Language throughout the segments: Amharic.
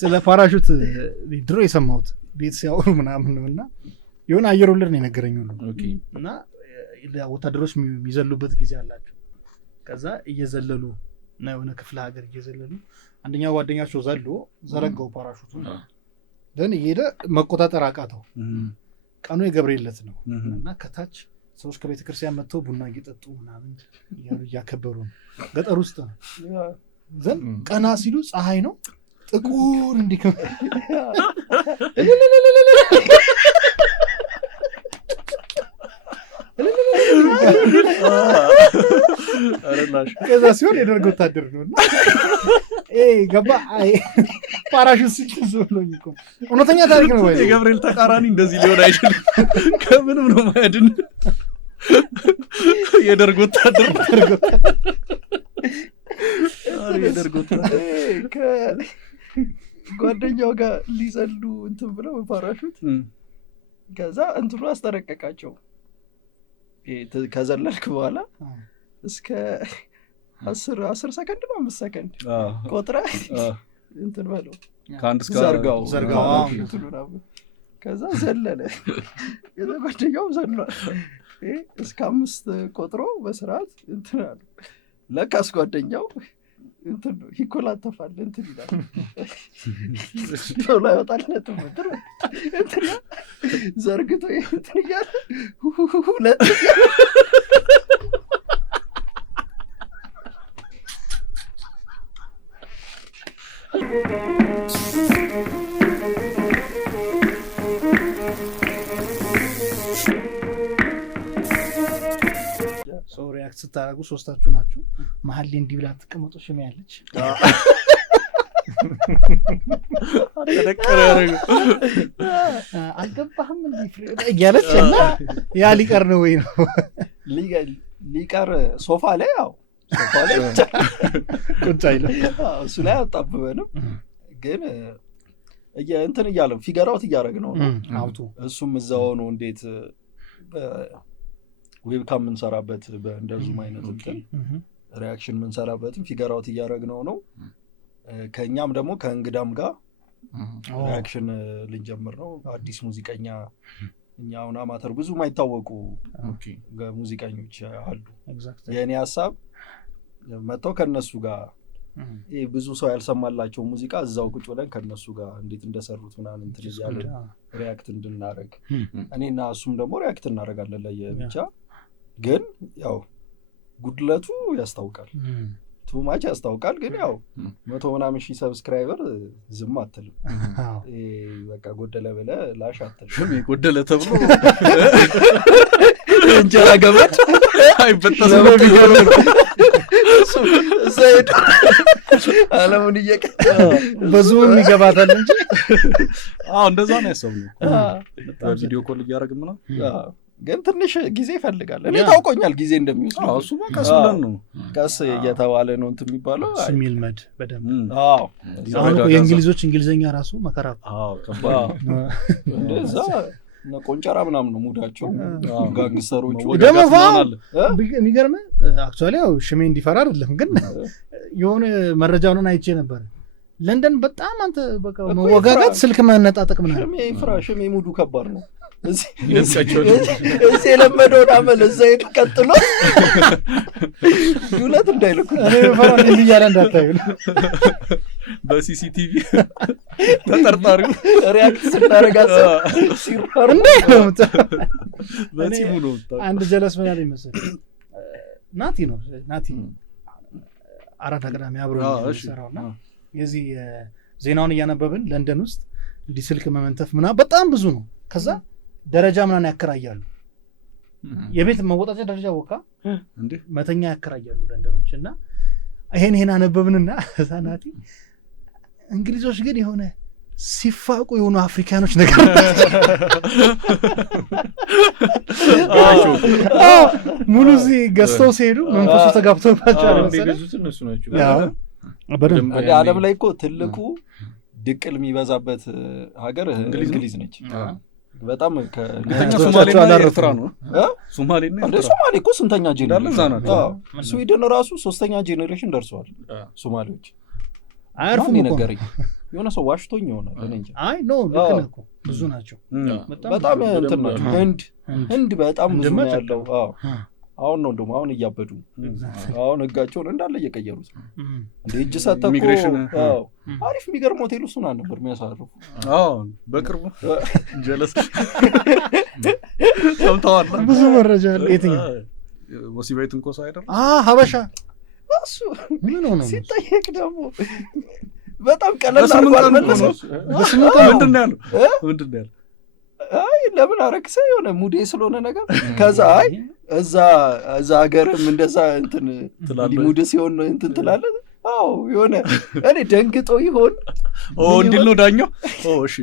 ስለ ፓራሹት ድሮ የሰማሁት ቤት ሲያወሩ ምናምን ነውና የሆነ አየር ወለድ ነው የነገረኝ ሁሉ እና ወታደሮች የሚዘሉበት ጊዜ አላቸው ከዛ እየዘለሉ እና የሆነ ክፍለ ሀገር እየዘለሉ አንደኛው ጓደኛቸው ዘሎ ዘረጋው ፓራሹቱን ደን እየሄደ መቆጣጠር አቃተው ቀኑ የገብርኤለት ነው እና ከታች ሰዎች ከቤተክርስቲያን መጥተው ቡና እየጠጡ ምናምን እያከበሩ ነው ገጠር ውስጥ ነው ዘን ቀና ሲሉ ፀሐይ ነው ጥቁር እንዲከ አረላሽ ከዛ ሲሆን የደርግ ወታደር ነው ገባ ፓራሹት ሲዝብሎኝ እኮ እውነተኛ ታሪክ ነው ወይ የገብርኤል ተቃራኒ እንደዚህ ሊሆን አይችልም ከምንም ነው ማያድን የደርግ ወታደር የደርግ ወታደር ጓደኛው ጋር ሊዘሉ እንትን ብለው ፓራሹት ከዛ እንትኑ አስጠረቀቃቸው ከዘለልክ በኋላ እስከ 10 ሰከንድ ነው 5 ሰከንድ ቆጥራ እንትን በለው ከአንድ እስከ ዘርጋው ከዛ ዘለለ ከዛ ጓደኛው ዘሏል እስከ 5 ቆጥሮ በስርዓት እንትን አለ ለካስ ጓደኛው እንትን ይኮላተፋል እንትን ይላል ነው ላይ ወጣለት ምድር እንትን ዘርግቶ እንትን ይያል ሁለት ሪያክት ስታደርጉ ሶስታችሁ ናችሁ መሀል ላይ እንዲህ ብላ ተቀመጡ ሽሜ ያለች አደረቀረ ያረጋው አልገባህም እያለች እና ያ ሊቀር ነው ወይ ነው ሊቀር ሶፋ ላይ ያው ሶፋ ላይ ቁጭ አይልም እሱ ላይ አጣብበንም ግን እንትን እያለም ፊገራውት እያደረግነው ነው አውጡ እሱም እዛው ነው እንዴት ዌብካም ምንሰራበት በእንደዙም አይነት እንትን ሪያክሽን ምንሰራበትም ፊገራውት እያደረግነው ነው ከኛም ደግሞ ከእንግዳም ጋር ሪያክሽን ልንጀምር ነው አዲስ ሙዚቀኛ እኛውን አማተር ብዙ ማይታወቁ ሙዚቀኞች አሉ የኔ ሐሳብ መጥተው ከነሱ ጋር ብዙ ሰው ያልሰማላቸው ሙዚቃ እዛው ቁጭ ብለን ከነሱ ጋር እንዴት እንደሰሩት ምናምን እንትን ይያሉ ሪያክት እንድናረግ እኔና እሱም ደግሞ ሪያክት እናረጋለን ለየብቻ ግን ያው ጉድለቱ ያስታውቃል ቱማች ያስታውቃል ግን ያው 100 ምናምን ሺህ ሰብስክራይበር ዝም አትልም በቃ ጎደለ ብለ ላሽ አትልም ጎደለ ተብሎ እንጀራ ገመድ አይበጠስም ዘይድ አለሙን እየቀጠ በዙም ይገባታል እንጂ እንደዛ ነው ያሰብነው ቪዲዮ ኮል እያደረግን ምናምን ግን ትንሽ ጊዜ ይፈልጋል እኔ ታውቆኛል ጊዜ እንደሚወስድ እሱ ቀስ ብለን ነው ቀስ እየተባለ ነው እንትን የሚባለው የሚልመድ በደንብ አሁን የእንግሊዞች እንግሊዘኛ ራሱ መከራ እንደዛ ቆንጨራ ምናምን ነው ሙዳቸው ጋንግስተሮቹ ደግሞ የሚገርም አክቹዋሊ ያው ሽሜ እንዲፈራ አይደለም ግን የሆነ መረጃውን አይቼ ነበር ለንደን በጣም አንተ በቃ መወጋጋት ስልክ መነጣጠቅ ምናምን ሽሜ ሙዱ ከባድ ነው እዚህ የለመደውን አመል እዛ ሄድ ቀጥሎ ዱለት እንዳይልኩ ፈራን እያለ እንዳታዩ በሲሲቲቪ ተጠርጣሪው ሪያክት ስናረጋሰ ሲራር እንዴ ነው በቲሙ ነው አንድ ጀለስ ምን ያለ ይመስል ናቲ አራት አቅዳሚ አብሮ ይሰራውና የዚህ ዜናውን እያነበብን ለንደን ውስጥ እንዲህ ስልክ መመንተፍ ምናምን በጣም ብዙ ነው ከዛ ደረጃ ምናምን ያከራያሉ የቤት መወጣጫ ደረጃ ወካ እንዴ መተኛ ያከራያሉ ለንደኖች እና ይሄን አነበብንና ሳናቲ እንግሊዞች ግን የሆነ ሲፋቁ የሆኑ አፍሪካኖች ነገር ሙሉ እዚህ ገዝተው ሲሄዱ መንፈሱ ተጋብቶባቸዋል የሚገዙት እነሱ ናቸው ዓለም ላይ እኮ ትልቁ ድቅል የሚበዛበት ሀገር እንግሊዝ ነች በጣም ከሶማሌና ኤርትራ ነው ሶማሌና ኤርትራ ሶማሌ እኮ ስንተኛ ጄኔሬሽን ስዊድን ራሱ 3ኛ ጄኔሬሽን ደርሰዋል ሶማሌዎች አያርፉም ነገርኝ የሆነ ሰው ዋሽቶኝ ይሆናል እኔ እንጃ። አይ ኖ ልክ ነህ እኮ ብዙ ናቸው በጣም እንትን ናቸው። ህንድ በጣም ብዙ ነው ያለው። አሁን ነው እንደውም አሁን እያበዱ አሁን ህጋቸውን እንዳለ እየቀየሩት እንደ እጅ ሰተኮ አሪፍ የሚገርም ሆቴል ውስጥ ነበር የሚያሳርፉ። በቅርቡ ጀለስ ሰምተዋል። ብዙ መረጃ አለ። የትኛው ወሲባዊ ትንኮሳ አይደል? ሀበሻ እሱ ምን ሆነ ሲጠየቅ ደግሞ በጣም ቀለል አድርጓል መለሰው። ምንድን ነው ያለው? አይ ለምን አረክሰ የሆነ ሙዴ ስለሆነ ነገር ከዛ አይ እዛ ሀገርም እንደዛ እንትን ሙድ ሲሆን እንትን ትላለህ። አዎ የሆነ እኔ ደንግጦ ይሆን እንዲል ነው ዳኛው። እሺ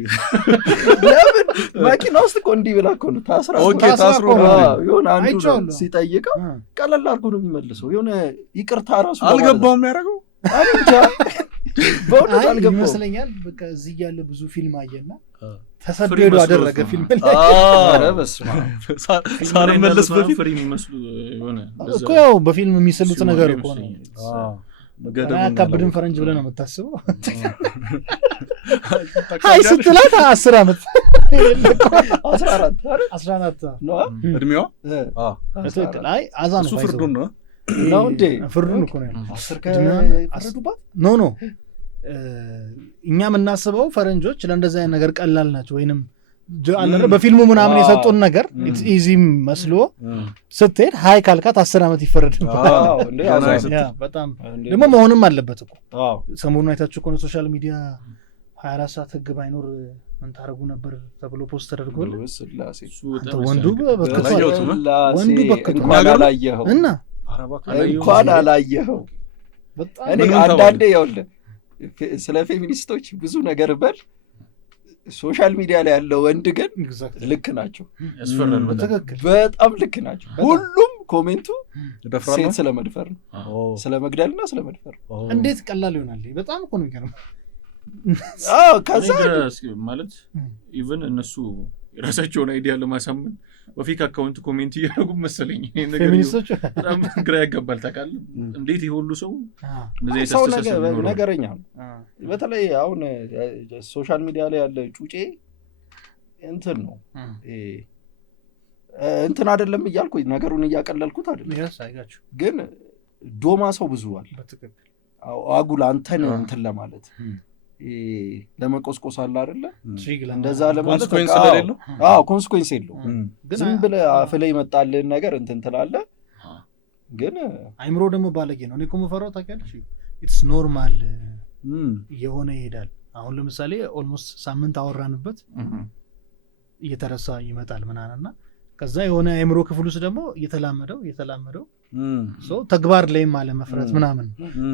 ለምን መኪና ውስጥ እኮ እንዲህ ብላ እኮ ነው ታስሮ የሆነ አንዱ ሲጠይቀው ቀለል አድርጎ ነው የሚመልሰው። የሆነ ይቅርታ ራሱ አልገባውም ያደረገው አንተ በእውነት አልገባውም ይመስለኛል። በቃ እዚህ ያለ ብዙ ፊልም አየና ተሰደዱ አደረገ ፊልም ላይ። ኧረ በስመ አብ ሳልመለስ በፊት ፍሪ የሚመስሉ የሆነ እኮ ያው በፊልም የሚሰሉት ነገር እኮ ነው። አካብድን ፈረንጅ ብለህ ነው የምታስበው። አይ ስትላት 10 ዓመት 14 ነው እድሜዋ። አይ አዛ ነው እሱ ፍርዱን ነው እንዴ? ፍርዱን እኮ ነው 10 ከፈረዱባት ኖ እኛ የምናስበው ፈረንጆች ለእንደዚህ አይነት ነገር ቀላል ናቸው ወይንም በፊልሙ ምናምን የሰጡን ነገር ኢዚ መስሎ ስትሄድ ሀይ ካልካት 10 ዓመት ይፈረድባል። በጣም ደግሞ መሆንም አለበት እኮ። ሰሞኑን አይታችሁ ከሆነ ሶሻል ሚዲያ 24 ሰዓት ህግ ባይኖር ምን ታደርጉ ነበር ተብሎ ፖስት ተደርጎል። ወንዱ በከቱ እና እንኳን አላየኸው። እኔ አንዳንዴ ይኸውልህ ስለ ፌሚኒስቶች ብዙ ነገር በል ሶሻል ሚዲያ ላይ ያለው ወንድ ግን ልክ ናቸው፣ በጣም ልክ ናቸው። ሁሉም ኮሜንቱ ሴት ስለመድፈር ነው፣ ስለመግደልና ስለመድፈር ነው። እንዴት ቀላል ይሆናል? በጣም እኮ ነው የሚገርመው። ከዛ ማለት ኢቨን እነሱ የራሳቸውን አይዲያ ለማሳመን በፌክ አካውንት ኮሜንት እያደረጉ መሰለኝ ፌሚኒስቶች በጣም ግራ ያጋባል። ታውቃለህ እንዴት የሁሉ ሰው ሰው ነገረኛ ነው። በተለይ አሁን ሶሻል ሚዲያ ላይ ያለ ጩጬ እንትን ነው እንትን አይደለም እያልኩ ነገሩን እያቀለልኩት አይደለም፣ ግን ዶማ ሰው ብዙ አለ አጉል አንተን እንትን ለማለት ለመቆስቆስ አለ አይደለ? እንደዛ ለማለት ኮንሲኩዌንስ የለው። ዝም ብለህ አፍ ላይ ይመጣልህን ነገር እንትን ትላለህ፣ ግን አይምሮ ደግሞ ባለጌ ነው። እኔ እኮ የምፈራው ታውቂያለሽ፣ ኢትስ ኖርማል የሆነ ይሄዳል። አሁን ለምሳሌ ኦልሞስት ሳምንት አወራንበት እየተረሳ ይመጣል ምናምንና ከዛ የሆነ አይምሮ ክፍል ውስጥ ደግሞ እየተላመደው ሰው ተግባር ላይም አለ መፍራት ምናምን።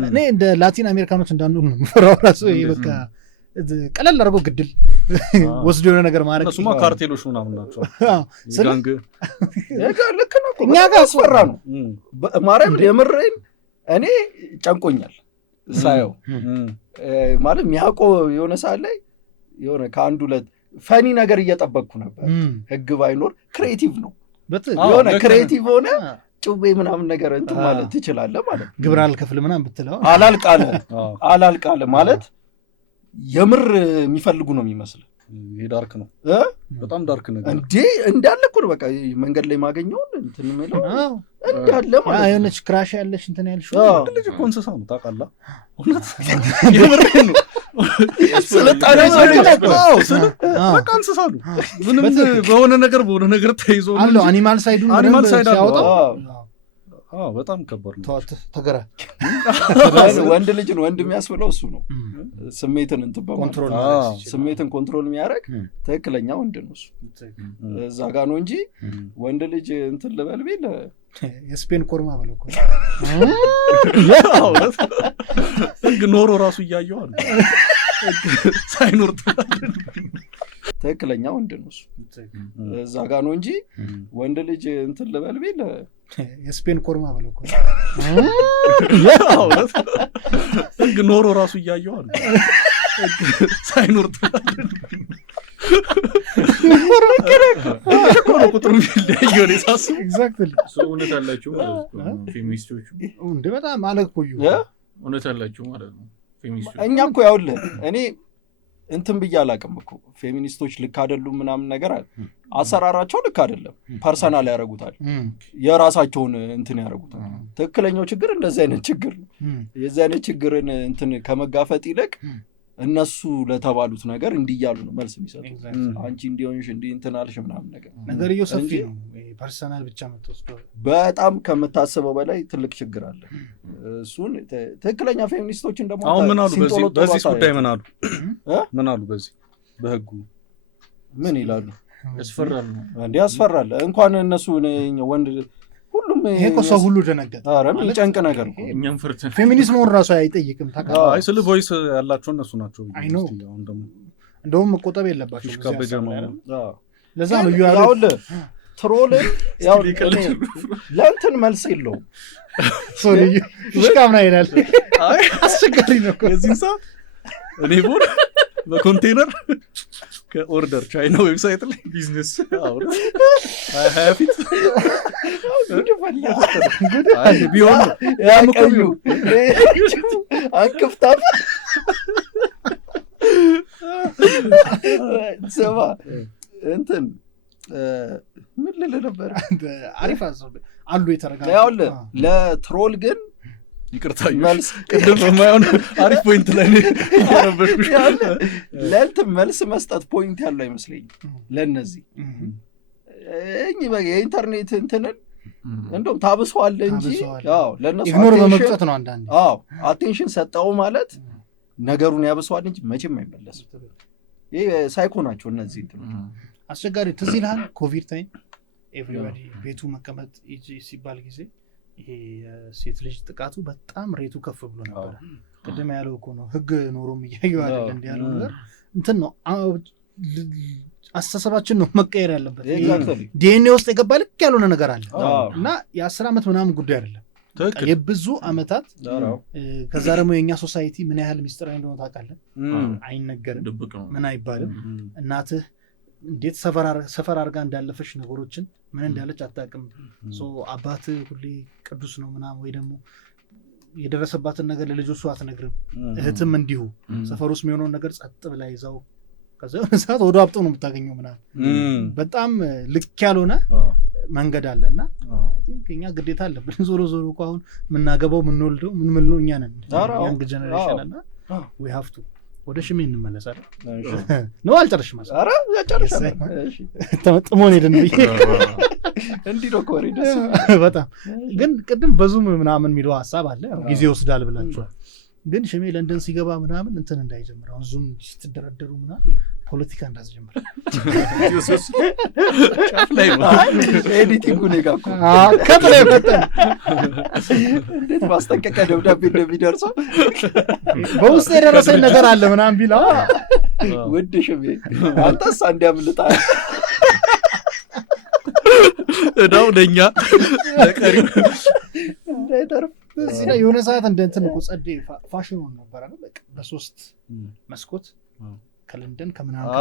እኔ እንደ ላቲን አሜሪካኖች እንዳንዱ ነው የምፈራው ራሱ። በቃ ቀለል አድርጎ ግድል ወስዶ የሆነ ነገር ማድረግ። እሱማ ካርቴሎች ምናምን ናቸው። ጋንግ ልክ ነው እኛ ጋር አስፈራ ነው ማርያም። የምሬን እኔ ጨንቆኛል ሳየው ማለት የሚያውቀው የሆነ ሰዓት ላይ የሆነ ከአንድ ሁለት ፈኒ ነገር እየጠበቅኩ ነበር። ህግ ባይኖር ክሬቲቭ ነው የሆነ ክሬቲቭ ሆነ ጩቤ ምናምን ነገር እንትን ማለት ትችላለህ ማለት ግብር አልከፍል ምናምን ብትለው አላልቃለ ማለት የምር የሚፈልጉ ነው የሚመስል። ዳርክ ነው በጣም ዳርክ ነገር እንዴ እንዳለ እኮ ነው በቃ መንገድ ላይ ማገኘውን እንትን የሚለው እንዳለ ማለት ነው። የሆነች ክራሽ ያለሽ እንትን ያልሽ ልጅ እኮ እንስሳ ነው ታውቃለህ። እውነት የምሬን ነው። ስለጣኔ በቃ እንስሳ ነው። ምንም በሆነ ነገር ተይዞ አለው አኒማል ሳይዱ ሲያወጣው በጣም ከባድ ነው። ተገራ ወንድ ልጅን ወንድ የሚያስብለው እሱ ነው። ስሜትን ስሜትን ኮንትሮል የሚያደርግ ትክክለኛ ወንድ ነው እሱ። እዛ ጋ ነው እንጂ ወንድ ልጅ እንትን ልበል ቢል የስፔን ኮርማ ብለው እኮ ህግ ኖሮ ራሱ እያየዋል ሳይኖር ትክክለኛ ወንድ ነው እሱ። እዛ ጋ ነው እንጂ ወንድ ልጅ እንትን ልበል ቢል የስፔን ኮርማ ብለው እኮ ህግ ኖሮ ራሱ እያየዋል ሳይኖር ቁጥሩ ሊያየው ሳስብ ኤግዛክትሊ እውነት አላቸው ማለት ነው ፌሚኒስቶቹ። እንደ በጣም አለቆዩ እውነት አላቸው ማለት ነው ፌሚኒስቶቹ። እኛ እኮ ያውልህ እኔ እንትን ብዬ አላውቅም እኮ ፌሚኒስቶች ልክ አይደሉም ምናምን ነገር አለ። አሰራራቸው ልክ አይደለም፣ ፐርሰናል ያደርጉታል፣ የራሳቸውን እንትን ያደርጉታል። ትክክለኛው ችግር እንደዚህ አይነት ችግር ነው። የዚህ አይነት ችግርን እንትን ከመጋፈጥ ይልቅ እነሱ ለተባሉት ነገር እንዲያሉ ነው መልስ የሚሰጡት። አንቺ እንዲሆንሽ እንዲህ እንትን አልሽ ምናምን ነገርየው ሰፊ ነው። ፐርሰናል ብቻ የምትወስደው በጣም ከምታስበው በላይ ትልቅ ችግር አለ። እሱን ትክክለኛ ፌሚኒስቶችን ደግሞ አሁን ምን አሉ በዚህ ጉዳይ ምን አሉ በዚህ በህጉ ምን ይላሉ? ያስፈራል እንዴ ያስፈራል። እንኳን እነሱ ወንድ ሁሉም ይሄ እኮ ሰው ሁሉ ደነገጠ። ኧረ ምን ጨንቅ ነገር ነው። እኛም ፈርተን ፌሚኒስት መሆን ራሱ አይጠይቅም። ታውቃለህ? አይ ስለ ቮይስ ያላቸው እነሱ ናቸው። እንደውም መቆጠብ የለባቸው። ለዛ ነው ያውል ትሮልን ያው ለእንትን መልስ የለውም። ሶልዩ ሽካምና ይላል። አይ አስቸጋሪ ነው እኮ የዚህን ሰዓት እኔ ቦል በኮንቴነር ከኦርደር ቻይና ዌብሳይት ላይ ቢዝነስ ፊት ቢሆን ያቀዩ አንክፍታፍ ስማ እንትን ምን ልል ነበር? አሪፍ አሉ የተረጋጋ ያውልህ ለትሮል ግን ይቅርታ መልስ ቅድም በማይሆን አሪፍ ፖይንት ላይ ያረበሽኩሽ ለእንትን መልስ መስጠት ፖይንት ያለው አይመስለኝም። ለእነዚህ የኢንተርኔት እንትንን እንደውም ታብሰዋል እንጂ ለእነሱ ኢግኖር በመቅጨት ነው አንዳንዴ። አቴንሽን ሰጠው ማለት ነገሩን ያብሰዋል እንጂ መቼም አይመለስም። ይህ ሳይኮ ናቸው እነዚህ አስቸጋሪ። ትዝ ይልሃል ኮቪድ ታይም ኤቭሪባዲ ቤቱ መቀመጥ ሲባል ጊዜ ይሄ ሴት ልጅ ጥቃቱ በጣም ሬቱ ከፍ ብሎ ነበር። ቅድም ያለው እኮ ነው ህግ ኖሮም እያየው አይደል እንዴ ያለው ነገር እንትን ነው። አስተሳሰባችን ነው መቀየር ያለበት። ዲኤንኤ ውስጥ የገባ ልክ ያልሆነ ነገር አለ እና የ10 ዓመት ምናምን ጉዳይ አይደለም፣ የብዙ ዓመታት። ከዛ ደግሞ የእኛ ሶሳይቲ ምን ያህል ሚስጥራዊ እንደሆነ ታውቃለህ? አይነገርም፣ ምን አይባልም። እናትህ እንዴት ሰፈር አድርጋ እንዳለፈች ነገሮችን ምን እንዳለች አታውቅም። አባትህ ሁሌ ቅዱስ ነው ምናምን፣ ወይ ደግሞ የደረሰባትን ነገር ለልጆቹ አትነግርም። እህትም እንዲሁ ሰፈር ውስጥ የሚሆነውን ነገር ጸጥ ብላ ይዛው ከዛ ሰዓት ወደ አብጦ ነው የምታገኘው ምናምን። በጣም ልክ ያልሆነ መንገድ አለና እኛ ግዴታ አለብን። ዞሮ እኮ አሁን የምናገባው የምንወልደው ምን ነው እኛ ነን፣ ያንግ ጀነሬሽን እና we have to ወደ ሽሜ እንመለሳለን ነው። አልጨረሽም ማለት አረ ያጨረሻል። እሺ ተመጥሞን ሄደን እንዲህ ነው ኮሪ ደስ በጣም ግን ቅድም በዙም ምናምን የሚለው ሐሳብ አለ። ጊዜ ወስዳል ብላችኋል። ግን ሽሜ ለንደን ሲገባ ምናምን እንትን እንዳይጀምር አሁን ዙም ስትደረደሩ ምናምን ፖለቲካ እንዳስጀምር ጫፍ ላይ ነው ኤዲቲንግ ነው ጋር ከጥላይ ፈጠን እንዴት ማስጠንቀቂያ ደብዳቤ እንደሚደርሰው በውስጥ የደረሰኝ ነገር አለ ምናምን ቢላ ውድ ሽሜ አንተስ እንዲያምልጣ እዳው ለኛ ለቀሪው እንዳይተርፍ እዚህ ላይ የሆነ ሰዓት እንደ እንትን እኮ ጸዴ ፋሽን ሆኖ ነበር አይደል? በቃ በሶስት መስኮት ከለንደን ከምናምን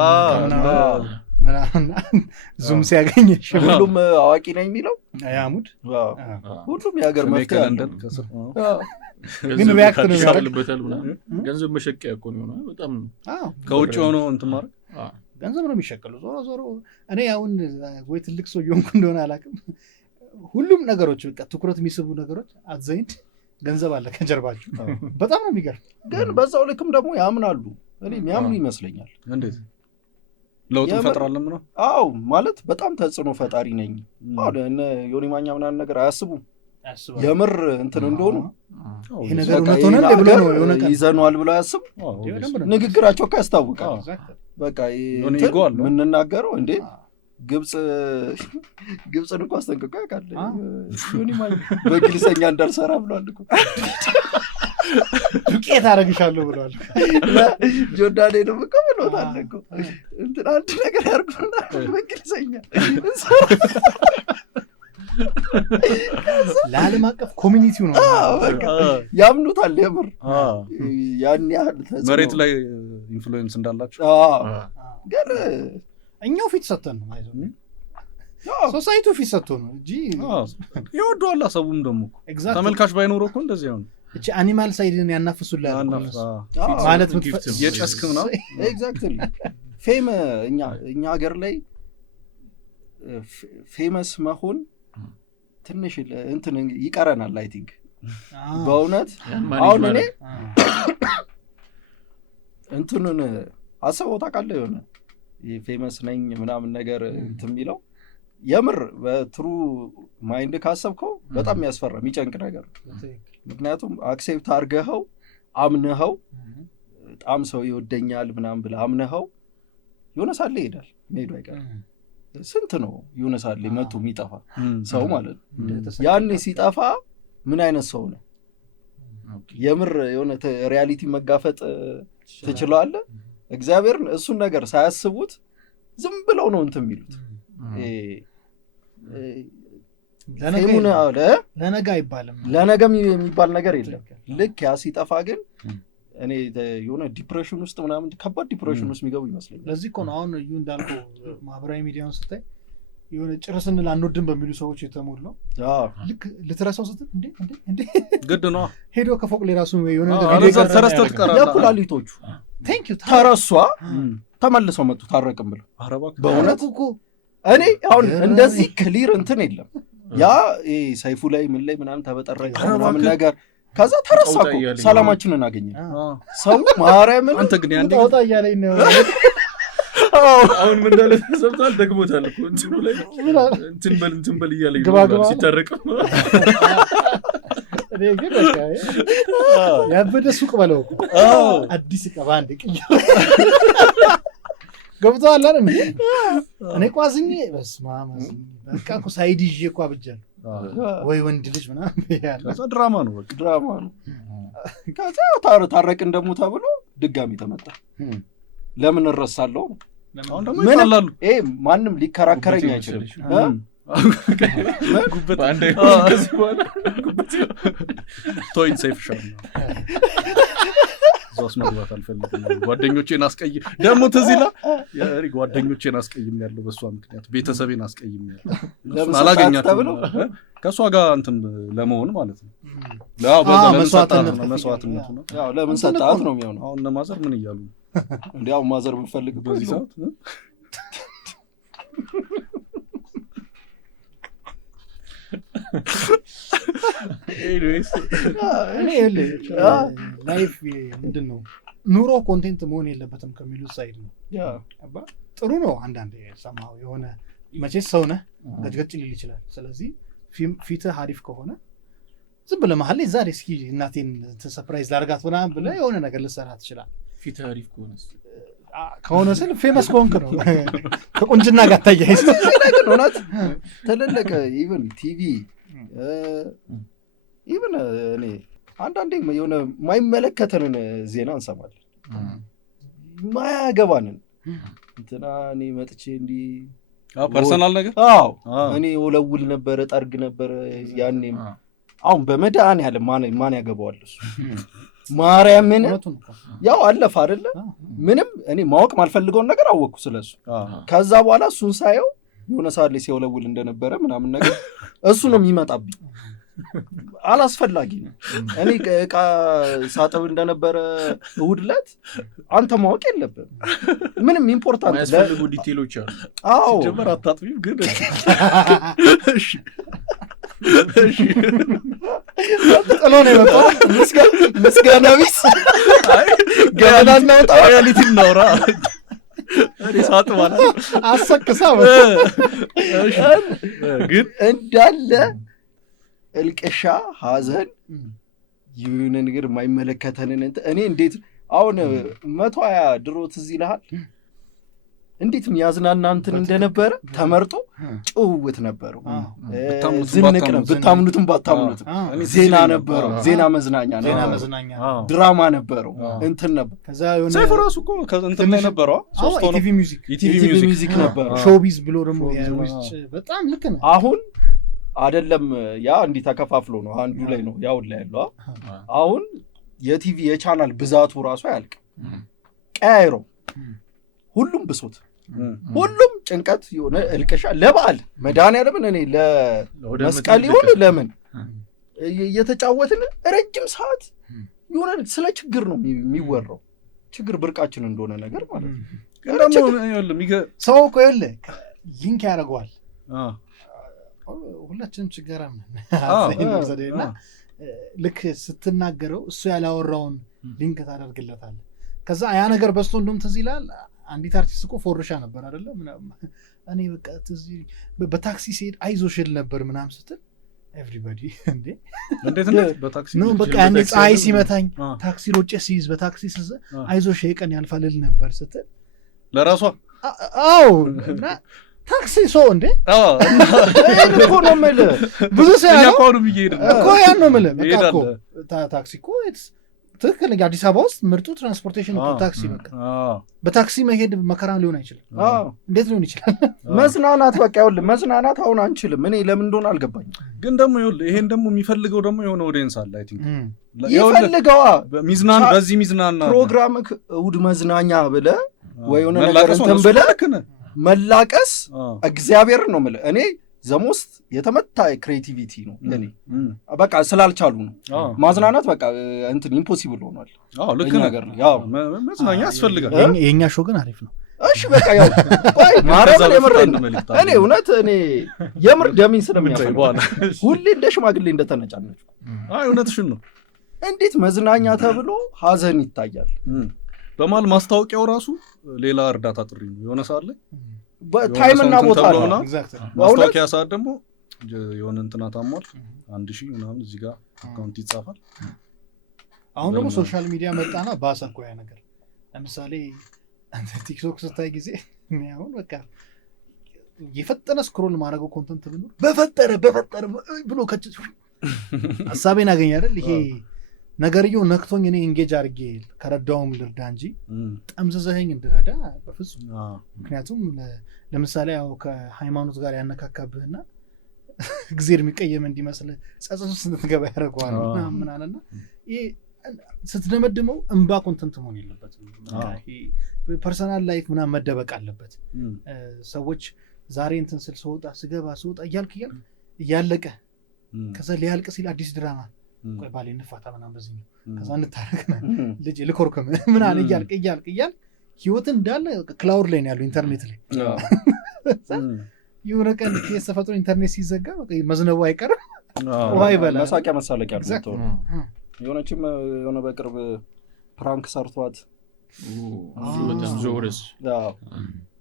ዙም ሲያገኝ ሁሉም አዋቂ ነኝ የሚለው ያሙድ ሁሉም የሀገር መፍትሄ ለንደን ከስር ግን ሪያክት ነው ያደርግበታል ምናምን። ገንዘብ መሸቀያ እኮ ነው በጣም ከውጭ ሆኖ እንትን ማለት ገንዘብ ነው የሚሸቀለው። ዞሮ እኔ አሁን ወይ ትልቅ ሰው የሆንኩ እንደሆነ አላውቅም፣ ሁሉም ነገሮች በቃ ትኩረት የሚስቡ ነገሮች አዘይድ ገንዘብ አለ ከጀርባቸው። በጣም ነው የሚገርም። ግን በዛው ልክም ደግሞ ያምናሉ። እኔ የሚያምኑ ይመስለኛል። እንዴት ለውጥ እንፈጥራለን ነው? አዎ ማለት በጣም ተጽዕኖ ፈጣሪ ነኝ እነ ዮኒ ማኛ ምናምን ነገር አያስቡም። የምር እንትን እንደሆኑ ይሄ ነገር እውነት ሆነ እንደ ብሎ ነው የሆነ ቀን ይዘነዋል ብሎ አያስቡ። ንግግራቸው እኮ ያስታውቃል። በቃ የምንናገረው እንዴ ግብፅን እኮ አስጠንቅቆ ያውቃል። ዮኒ ማኛ በእንግሊዝኛ እንዳልሰራ ብሏል እኮ ዱቄት አደርግሻለሁ ብለዋል። ጆርዳኔ ነው እኮ ብሎታል እኮ እንትን አንድ ነገር ያርጉና በእንግሊዝኛ ለዓለም አቀፍ ኮሚኒቲው ነው ያምኑታል። የምር ያን ያህል መሬት ላይ ኢንፍሉዌንስ እንዳላቸው ግን እኛው ፊት ሰጥተን ነው አይዞህ ሶሳይቲው ፊት ሰጥቶ ነው እንጂ ይወደዋል። ሰውም ደግሞ ተመልካች ባይኖረው እኮ እንደዚህ ነው እቺ አኒማል ሳይድን ያናፍሱላል ማለት የጨስክም ነው ኤግዛክትሊ ፌም እኛ ሀገር ላይ ፌመስ መሆን ትንሽ እንትን ይቀረናል አይ ቲንክ በእውነት አሁን እኔ እንትኑን አስበው ታውቃለህ የሆነ ፌመስ ነኝ ምናምን ነገር እንትን የሚለው የምር በትሩ ማይንድ ካሰብከው በጣም ያስፈራ የሚጨንቅ ነገር ምክንያቱም አክሴፕት አድርገኸው አምነኸው በጣም ሰው ይወደኛል ምናምን ብለህ አምነኸው የሆነ ሳለ ይሄዳል መሄዱ አይቀርም ስንት ነው የሆነ ሳለ መቶ የሚጠፋ ሰው ማለት ነው ያኔ ሲጠፋ ምን አይነት ሰው ነው የምር የሆነ ሪያሊቲ መጋፈጥ ትችላለህ እግዚአብሔርን እሱን ነገር ሳያስቡት ዝም ብለው ነው እንትን የሚሉት ለነገ አይባልም ለነገ የሚባል ነገር የለም ልክ ያ ሲጠፋ ግን እኔ የሆነ ዲፕሬሽን ውስጥ ምናምን ከባድ ዲፕሬሽን ውስጥ የሚገቡ ይመስለኛል ለዚህ እኮ ነው አሁን እዩ እንዳልከው ማህበራዊ ሚዲያውን ስታይ የሆነ ጭርስን ላንወድን በሚሉ ሰዎች የተሞላው ልክ ልትረሳው ስትል እንዴ ግድ ነው ሄዶ ከፎቅ ላይ ራሱ የሆነ ነገር ተረስተት ቀራላ የኩላሊቶቹ ተረሷ ተመልሰው መጡ ታረቅም ብለው በእውነት እኮ እኔ አሁን እንደዚህ ክሊር እንትን የለም ያ ሰይፉ ላይ ምን ላይ ምናምን ተበጠረቀ ምናምን ነገር ከዛ ተረሳኩ ሰላማችንን አገኘን ሰው ማርያምን አንተ ግን ያንዴ ወጣ ያለኝ ነው አሁን ምን እንዳለ ተሰብቷል ደግሞታል እኮ እንትኑ ላይ እንትን በል እያለ ሲታረቅ እኔ ግን በቃ ያበደ ሱቅ በለው አዲስ ቀባ አንድ ቅያ ገብቷል አይደል እኔ ቋዝኝ በስማማ በቃ እኮ ሳይድ ይዤ እኮ አብጃለሁ ወይ ወንድ ልጅ ምናምን ያለ ከዛ ድራማ ነው በቃ ድራማ ነው ከዛ ታረቅን ደግሞ ተብሎ ድጋሚ ተመጣ ለምን እረሳለሁ አሁን ደግሞ ይጣላሉ ማንም ሊከራከረኝ አይችልም ጉበት አንዴ ከዚህ በኋላ ቶይን ሴፍ ሻው ዞስ መግባት አልፈልግም ጓደኞቼን አስቀይም ደግሞ ትዝ ይላል ያሪ ጓደኞቼን አስቀይም ያለው በሷ ምክንያት ቤተሰቤን አስቀይም ያለው አላገኛትም ከሷ ጋር እንትን ለመሆን ማለት ነው ያው መስዋዕትነት ነው ያው ለምን ሰጣት ነው የሚሆነው አሁን ለማዘር ምን ይያሉ እንዲያው ማዘር ብፈልግ በዚህ ሰዓት ላይፍ ምንድነው ኑሮ ኮንቴንት መሆን የለበትም ከሚሉት ሳይድ ነው ጥሩ ነው አንዳንዴ ሰማው የሆነ መቼስ ሰው ነህ ገጭገጭ ሊል ይችላል ስለዚህ ፊትህ አሪፍ ከሆነ ዝም ብለህ መሀል ላይ ዛሬ እስኪ እናቴን ሰርፕራይዝ ላርጋት ምናምን ብለህ የሆነ ነገር ልትሰራ ትችላለህ ፊትህ አሪፍ ከሆነ ስል ፌመስ ከሆንክ ነው ከቁንጅና ጋር ታያይዝ ነገር ሆናት ተለለቀ ኢቭን ቲቪ ኢቭን እኔ አንዳንዴ የሆነ ማይመለከተንን ዜና እንሰማለን ማያገባንን እንትና እኔ መጥቼ እንዲ ፐርሰናል ነገር እኔ ወለውል ነበር ጠርግ ነበር ያኔም አሁን በመዳን ያለ ማን ያገባዋል እሱ ማርያምን ያው አለፈ አይደለ ምንም እኔ ማወቅ ማልፈልገውን ነገር አወቅኩ ስለሱ ከዛ በኋላ እሱን ሳየው የሆነ ሰዓት ላይ ሲወለውል እንደነበረ ምናምን ነገር እሱ ነው የሚመጣብኝ አላስፈላጊ ነው እኔ ዕቃ ሳጥብ እንደነበረ እሑድ ዕለት አንተ ማወቅ የለብህም ምንም ኢምፖርታንት ያስፈልጉ ዲቴሎች አሉ አዎ ጀመር አታጥቢም ግን እሺ ጥሎ ነው የመጣው ምስጋና ቢስ ገና እናውጣ ሪያሊቲ እናውራ እኔ ሳጥ ማለት አሰክሳ ግን እንዳለ እልቅሻ ሐዘን ይሁን ነገር የማይመለከተንን እኔ እንዴት አሁን 120 ድሮ ትዝ ይልሃል እንዴት የሚያዝናና እንትን እንደነበረ ተመርጦ ጭውውት ነበረው ዝንቅ ነው ብታምኑትም ባታምኑትም ዜና ነበረው ዜና መዝናኛ ድራማ ነበረው እንትን ነበር ከዛ የሆነ ሰይፉ ራሱ እኮ እንትን ላይ ነበረው ኢቲቪ ሚውዚክ ነበር ሾውቢዝ ብሎ ደግሞ የውስጥ በጣም ልክ ነው አሁን አይደለም ያ እንዲህ ተከፋፍሎ ነው አንዱ ላይ ነው ያው ላይ ያለው አሁን የቲቪ የቻናል ብዛቱ ራሱ ያልቅ ቀያይሮ ሁሉም ብሶት ሁሉም ጭንቀት የሆነ እልቅሻ ለበዓል መድኃኒዓለምን እኔ ለመስቀል ይሁን ለምን እየተጫወትን ረጅም ሰዓት የሆነ ስለ ችግር ነው የሚወራው። ችግር ብርቃችን እንደሆነ ነገር ማለት ነው። ሰው እኮ ይኸውልህ ሊንክ ያደርገዋል። ሁላችንም ችግር አምነን ልክ ስትናገረው እሱ ያላወራውን ሊንክ ታደርግለታለህ። ከዛ ያ ነገር በስቶ እንደውም ትዝ ይላል። አንዲት አርቲስት እኮ ፎርሻ ነበር አይደለ? እኔ በቃ ትዝ በታክሲ ሲሄድ አይዞሽ ል ነበር ምናምን ስትል ኤቭሪባዲ እንዴት በታክሲ ነው በቃ ያኔ ፀሐይ ሲመታኝ ታክሲ ሮጬ ሲይዝ በታክሲ አይዞሽ ቀን ያልፋል ል ነበር ስትል ለራሷ አዎ እና ታክሲ ሰው እንዴ እኮ ነው የምልህ ብዙ ሰው ያለው እኮ ያን ነው የምልህ በቃ እኮ ታክሲ እኮ ትክክል አዲስ አበባ ውስጥ ምርጡ ትራንስፖርቴሽን እኮ ታክሲ በቃ በታክሲ መሄድ መከራም ሊሆን አይችልም። እንዴት ሊሆን ይችላል? መዝናናት በቃ ይኸውልህ መዝናናት አሁን አንችልም። እኔ ለምን እንደሆነ አልገባኝም። ግን ደግሞ ይኸውልህ ይሄን ደግሞ የሚፈልገው ደግሞ የሆነ ኦዲየንስ አለ። አይ ቲንክ ይፈልገዋ ሚዝናና በዚህ ሚዝናና ፕሮግራም እሑድ መዝናኛ ብለህ ወይ የሆነ ነገር እንትን ብለህ መላቀስ እግዚአብሔር ነው የምልህ እኔ ዘሞስት የተመታ ክሬቲቪቲ ነው ለኔ በቃ ስላልቻሉ ነው ማዝናናት በቃ እንትን ኢምፖሲብል ሆኗል። ልክ ነገር ነው። ያው መዝናኛ ያስፈልጋል። የኛ ሾው ግን አሪፍ ነው። እሺ በቃ ያው ቆይ ማረም የምሬን እኔ እውነት እኔ የምር ደሚን ስለሚያፈልግ ሁሌ እንደ ሽማግሌ እንደተነጫነጭ እውነትሽን ነው። እንዴት መዝናኛ ተብሎ ሀዘን ይታያል? በማል ማስታወቂያው ራሱ ሌላ እርዳታ ጥሪ ነው የሆነ ሰዓት ላይ ታይም እና ቦታ ነው። ማስታወቂያ ሰዓት ደግሞ የሆነ እንትና ታሟል 1000 ምናምን እዚህ ጋር አካውንት ይጻፋል። አሁን ደግሞ ሶሻል ሚዲያ መጣና ባሰኮ ያ ነገር ለምሳሌ አንተ ቲክቶክ ስታይ ጊዜ አሁን በቃ የፈጠነ ስክሮል ማድረገው ኮንተንት በፈጠረ ብሎ ሐሳቤን አገኝ አይደል? ይሄ ነገርየው ነክቶኝ እኔ ኤንጌጅ አድርጌ ከረዳውም ልርዳ እንጂ ጠምዘዘኸኝ እንድረዳ በፍጹም። ምክንያቱም ለምሳሌ ያው ከሃይማኖት ጋር ያነካካብህና እግዚአብሔር የሚቀየም እንዲመስል ጸጸቱ ስትገባ ያደርገዋል ምናምናና ይሄ ስትደመድመው እንባ ኮንተንት መሆን የለበትም። ፐርሰናል ላይፍ ምናምን መደበቅ አለበት። ሰዎች ዛሬ እንትን ስል ስገባ እያልክ እያለቀ ከዛ ሊያልቅ ሲል አዲስ ድራማ ቆይ ባሌ እንፋታ ምናምን በዚህ ነው ከዛ እንታረቅና ልጅ ልኮርኩም ምናምን እያልክ ህይወት እንዳለ ክላውድ ላይ ነው ያለው ኢንተርኔት ላይ የሆነ ቀን ኬስ ተፈጥሮ ኢንተርኔት ሲዘጋ መዝነቡ አይቀርም ውሃ ይበላል። መሳቂያ መሳለቂያ ነው። የሆነችም የሆነ በቅርብ ፕራንክ ሰርቷት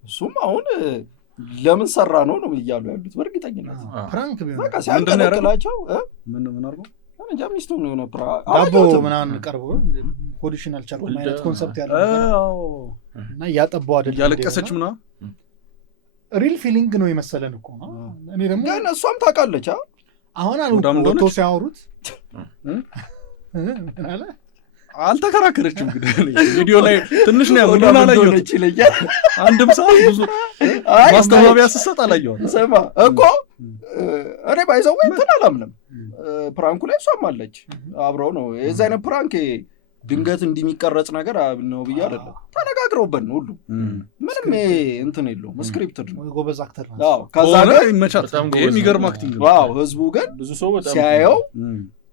እሱም አሁን ለምን ሰራ ነው እያሉ ያሉት በእርግጠኝነት ፕራንክ ቢሆን በቃ ሲያንቀላቅላቸው ምን አድርጎ እንጃ ሚስቱ ነው የሆነ ዳቦ ምናምን ቀርቦ ፖዲሽን አልቻልኩም አይነት ኮንሰፕት ያለው እና ያጠባው አይደል ያለቀሰች ምናምን ሪል ፊሊንግ ነው የመሰለን እኮ እኔ ደግሞ ግን እሷም ታውቃለች። አሁን ወጥቶ ሲያወሩት አለ አልተከራከረችም። ግን ቪዲዮ ላይ ትንሽ ነው ያለው አላየሁት ይለኛል። አንድም ሰዓት ብዙ ማስተባበያ ስሰጥ አላየሁት። ሰማ እኮ እኔ ባይዘው እንትን አላምንም። ፕራንኩ ላይ እሷም አለች አብረው ነው የዛ አይነት ፕራንክ ድንገት እንደሚቀረጽ ነገር ነው ብዬ አይደለም። ተነጋግረውበት ነው ሁሉ ምንም እንትን የለውም። ስክሪፕትድ ነው። ጎበዝ አክተር ነው። አዎ ከዛ ጋር ይመቻል። የሚገርም አክቲንግ ነው። ዋው ህዝቡ ግን ብዙ ሰው በጣም ሲያየው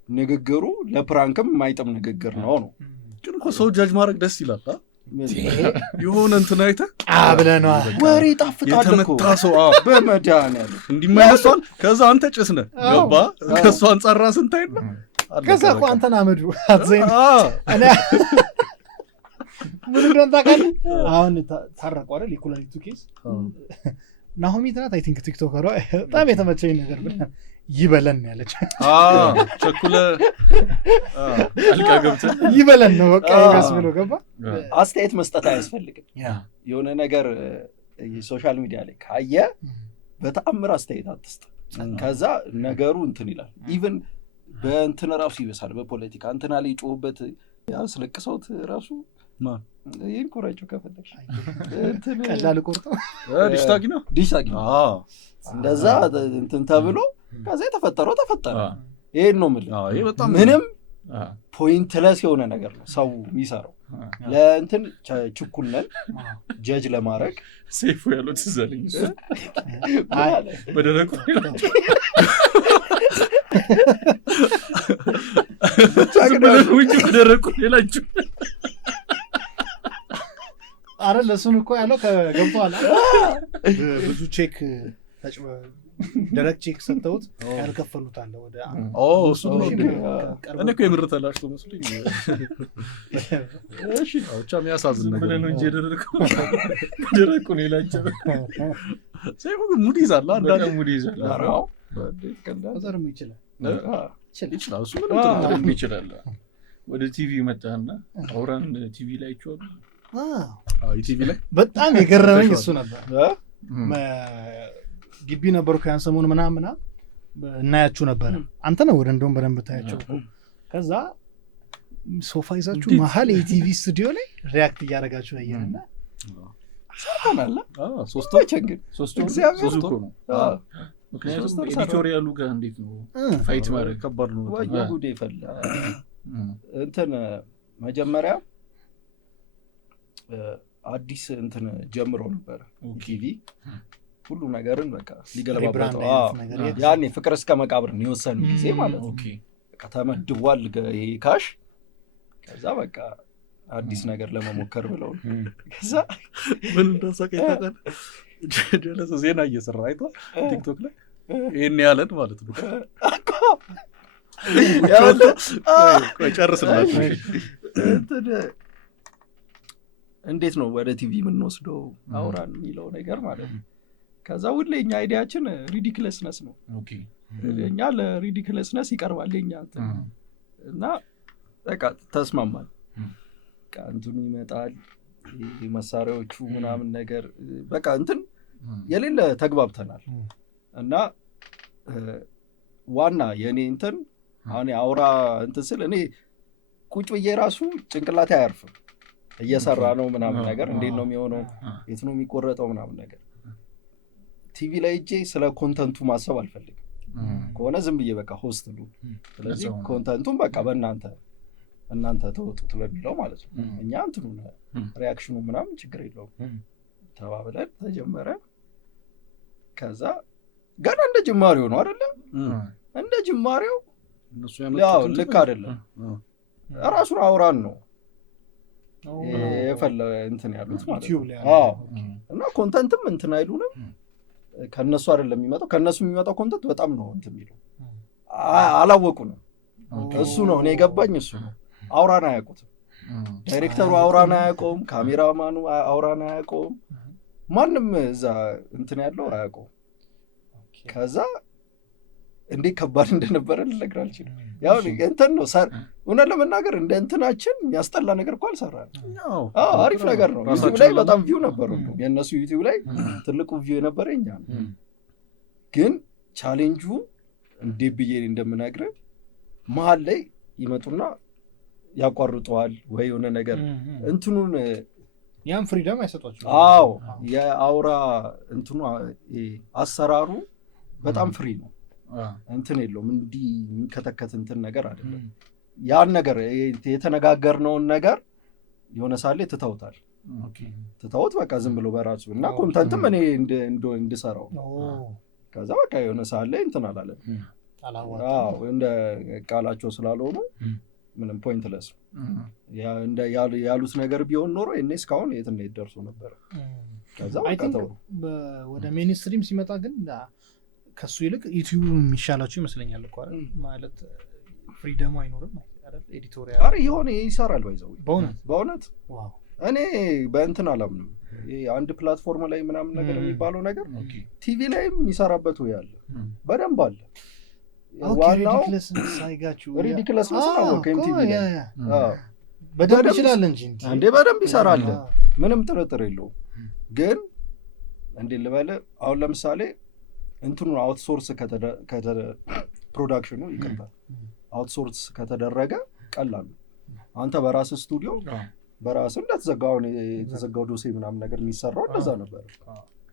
ንግግሩ ለፕራንክም የማይጠም ንግግር ነው። ግን እኮ ሰው ጃጅ ማድረግ ደስ ይላል። የሆነ እንትን አይተህ ብለህ ወሬ ጣፍጣል እኮ የተመታ ሰው በመድኃኒዓለም እንዲማይነሷል። ከዛ አንተ ጭስነህ ገባ ከእሱ አንጻር ራስን ታይና ከዛ እኮ አንተን አመዱ አትዘኝ ምን እንደሆነ ታውቃለህ? አሁን ታረቁ አይደል? የኩላሊቱ ኬስ ናሆሚ ትናት አይ ቲንክ ቲክቶከሯ በጣም የተመቸኝ ነገር ብለህ ይበለን ያለች ቸኩለ አልቃ ገብተህ ይበለን ነው በቃ ያስብሎ ገባ። አስተያየት መስጠት አያስፈልግም። የሆነ ነገር ሶሻል ሚዲያ ላይ ካየ በተአምር አስተያየት አትስጥ። ከዛ ነገሩ እንትን ይላል። ኢቭን በእንትን ራሱ ይበሳል። በፖለቲካ እንትና ላይ ጮህበት ያስለቅሰውት ራሱ ይህን ኮራቸው ከፈለግሽ ቀላል ቆርጠው ዲሽታጊ ነው እንደዛ እንትን ተብሎ ከዛ የተፈጠረው ተፈጠረ። ይሄን ነው የምልህ። ምንም ፖይንትለስ የሆነ ነገር ነው ሰው የሚሰራው። ለእንትን ችኩል ነን ጀጅ ለማድረግ ሴፉ ያሉት ዘለኝ በደረቁ ውጭ ደረቁ ሌላችሁ አረ ለሱን እኮ ያለው ከገብቷል ብዙ ቼክ ደረቅ ቼክ ሰጥተውት ያልከፈሉት አለ ወደ እሱ ነው እኔ እኮ የምር ተላሽቶ መስሎኝ እሺ ብቻ የሚያሳዝን ነገር ነው እንጂ ደረቁ ሌላችሁ ሰው ሙድ ይዛል አንዳንድ ሙድ ይዛል አራው ከዛም ይችላል እሱ ምንም ይችላል ወደ ቲቪ መጣና አውራን ቲቪ ላይ ይቻሉ ቲቪ ላይ በጣም የገረመኝ እሱ ነበር ግቢ ነበሩ ከያንሰሙን ምናምና እናያችሁ ነበር አንተ ነው ወደ እንደውም በደንብ ታያቸው ከዛ ሶፋ ይዛችሁ መሀል የቲቪ ስቱዲዮ ላይ ሪያክት እያደረጋችሁ ያየንና ሳታናላ ሶስት ነው ምክንያቱም ኤዲቶሪያሉ ጋር እንዴት ነው ፋይት ማድረግ ከባድ ነው ጉዴ ይፈላ እንትን መጀመሪያ አዲስ እንትን ጀምሮ ነበር ቲቪ ሁሉ ነገርን በቃ ሊገለባበጠው ያኔ ፍቅር እስከ መቃብር ነው የወሰኑ ጊዜ ማለት ነው በቃ ተመድቧል ይሄ ካሽ ከዛ በቃ አዲስ ነገር ለመሞከር ብለው ከዛ ምን እንደሰቀይታል ጀለሰ ዜና እየሰራ አይቷል ቲክቶክ ላይ ይሄን ያለን ማለት ነው ቆይ ጨርስላችሁ እንዴት ነው ወደ ቲቪ የምንወስደው አውራን የሚለው ነገር ማለት ነው ከዛ ሁሌ እኛ አይዲያችን ሪዲክለስነስ ነው እኛ ለሪዲክለስነስ ይቀርባል የኛ እና በቃ ተስማማል እንትኑ ይመጣል መሳሪያዎቹ ምናምን ነገር በቃ እንትን የሌለ ተግባብተናል እና ዋና የኔ እንትን አሁን አውራ እንትን ስል እኔ ቁጭ ብዬ ራሱ ጭንቅላቴ አያርፍም እየሰራ ነው ምናምን ነገር እንዴት ነው የሚሆነው የት ነው የሚቆረጠው ምናምን ነገር ቲቪ ላይ እጄ ስለ ኮንተንቱ ማሰብ አልፈልግም ከሆነ ዝም ብዬ በቃ ሆስት ነው ስለዚህ ኮንተንቱን በቃ እናንተ ተወጡት በሚለው ማለት ነው እኛ እንትኑ ሪአክሽኑ ምናምን ችግር የለውም ተባብለን ተጀመረ ከዛ ገና እንደ ጅማሬው ነው አይደለ እንደ ጅማሬው እነሱ ያመጡት ልክ አይደለም ራሱን አውራን ነው የፈለ እንትን ያሉት ማለት ነው እና ኮንተንትም እንትን አይሉንም ከነሱ አይደለም የሚመጣው ከነሱ የሚመጣው ኮንተንት በጣም ነው እንትን የሚለው አላወቁንም እሱ ነው እኔ የገባኝ እሱ ነው አውራን አያውቁትም ዳይሬክተሩ አውራን አያውቀውም ካሜራማኑ አውራን አያውቀውም ማንም እዛ እንትን ያለው አያውቀውም ከዛ እንዴት ከባድ እንደነበረ ልነግር አልችልም ያው እንትን ነው እውነት ለመናገር እንደ እንትናችን የሚያስጠላ ነገር እኮ አልሰራንም አሪፍ ነገር ነው ዩቲዩብ ላይ በጣም ቪው ነበሩ የእነሱ ዩቲዩብ ላይ ትልቁ ቪው የነበረ እኛ ነው ግን ቻሌንጁ እንዴት ብዬ እንደምነግር መሀል ላይ ይመጡና ያቋርጠዋል ወይ የሆነ ነገር እንትኑን ያን ፍሪደም አይሰጧቸው የአውራ እንትኑ አሰራሩ በጣም ፍሪ ነው እንትን የለውም እንዲህ የሚከተከት እንትን ነገር አይደለም ያን ነገር የተነጋገርነውን ነገር የሆነ ሳለ ትተውት በቃ ዝም ብሎ በራሱ እና ኮንተንትም እኔ እንድሰራው ከዛ በቃ የሆነ ሳለ እንትን አላለም እንደ ቃላቸው ስላልሆኑ ምንም ፖይንትለስ እንደ ያሉት ነገር ቢሆን ኖሮ እኔ እስካሁን የት ደርሶ ነበር ከዛ በቃ ተው ወደ ሜንስትሪም ሲመጣ ግን ከሱ ይልቅ ዩቲዩብ የሚሻላችሁ ይመስለኛል እኮ አይደል ማለት ፍሪደም አይኖርም አይደል ኤዲቶሪያል አረ የሆነ ይሰራል ባይዘው በእውነት ዋው እኔ በእንትን አላምንም አንድ ፕላትፎርም ላይ ምናምን ነገር የሚባለው ነገር ቲቪ ላይም ይሰራበት ወይ አለ በደንብ አለ ዋናው ሪዲክለስ ነው ከቲቪ ላይ በደንብ ይችላል እንጂ በደንብ ይሰራል ምንም ጥርጥር የለውም ግን እንዴ ልበለ አሁን ለምሳሌ እንትኑ አውትሶርስ ፕሮዳክሽኑ ይቀርታል አውትሶርስ ከተደረገ ቀላል አንተ በራስ ስቱዲዮ በራስ እንደተዘጋው የተዘጋው ዶሴ ምናምን ነገር የሚሰራው እንደዛ ነበር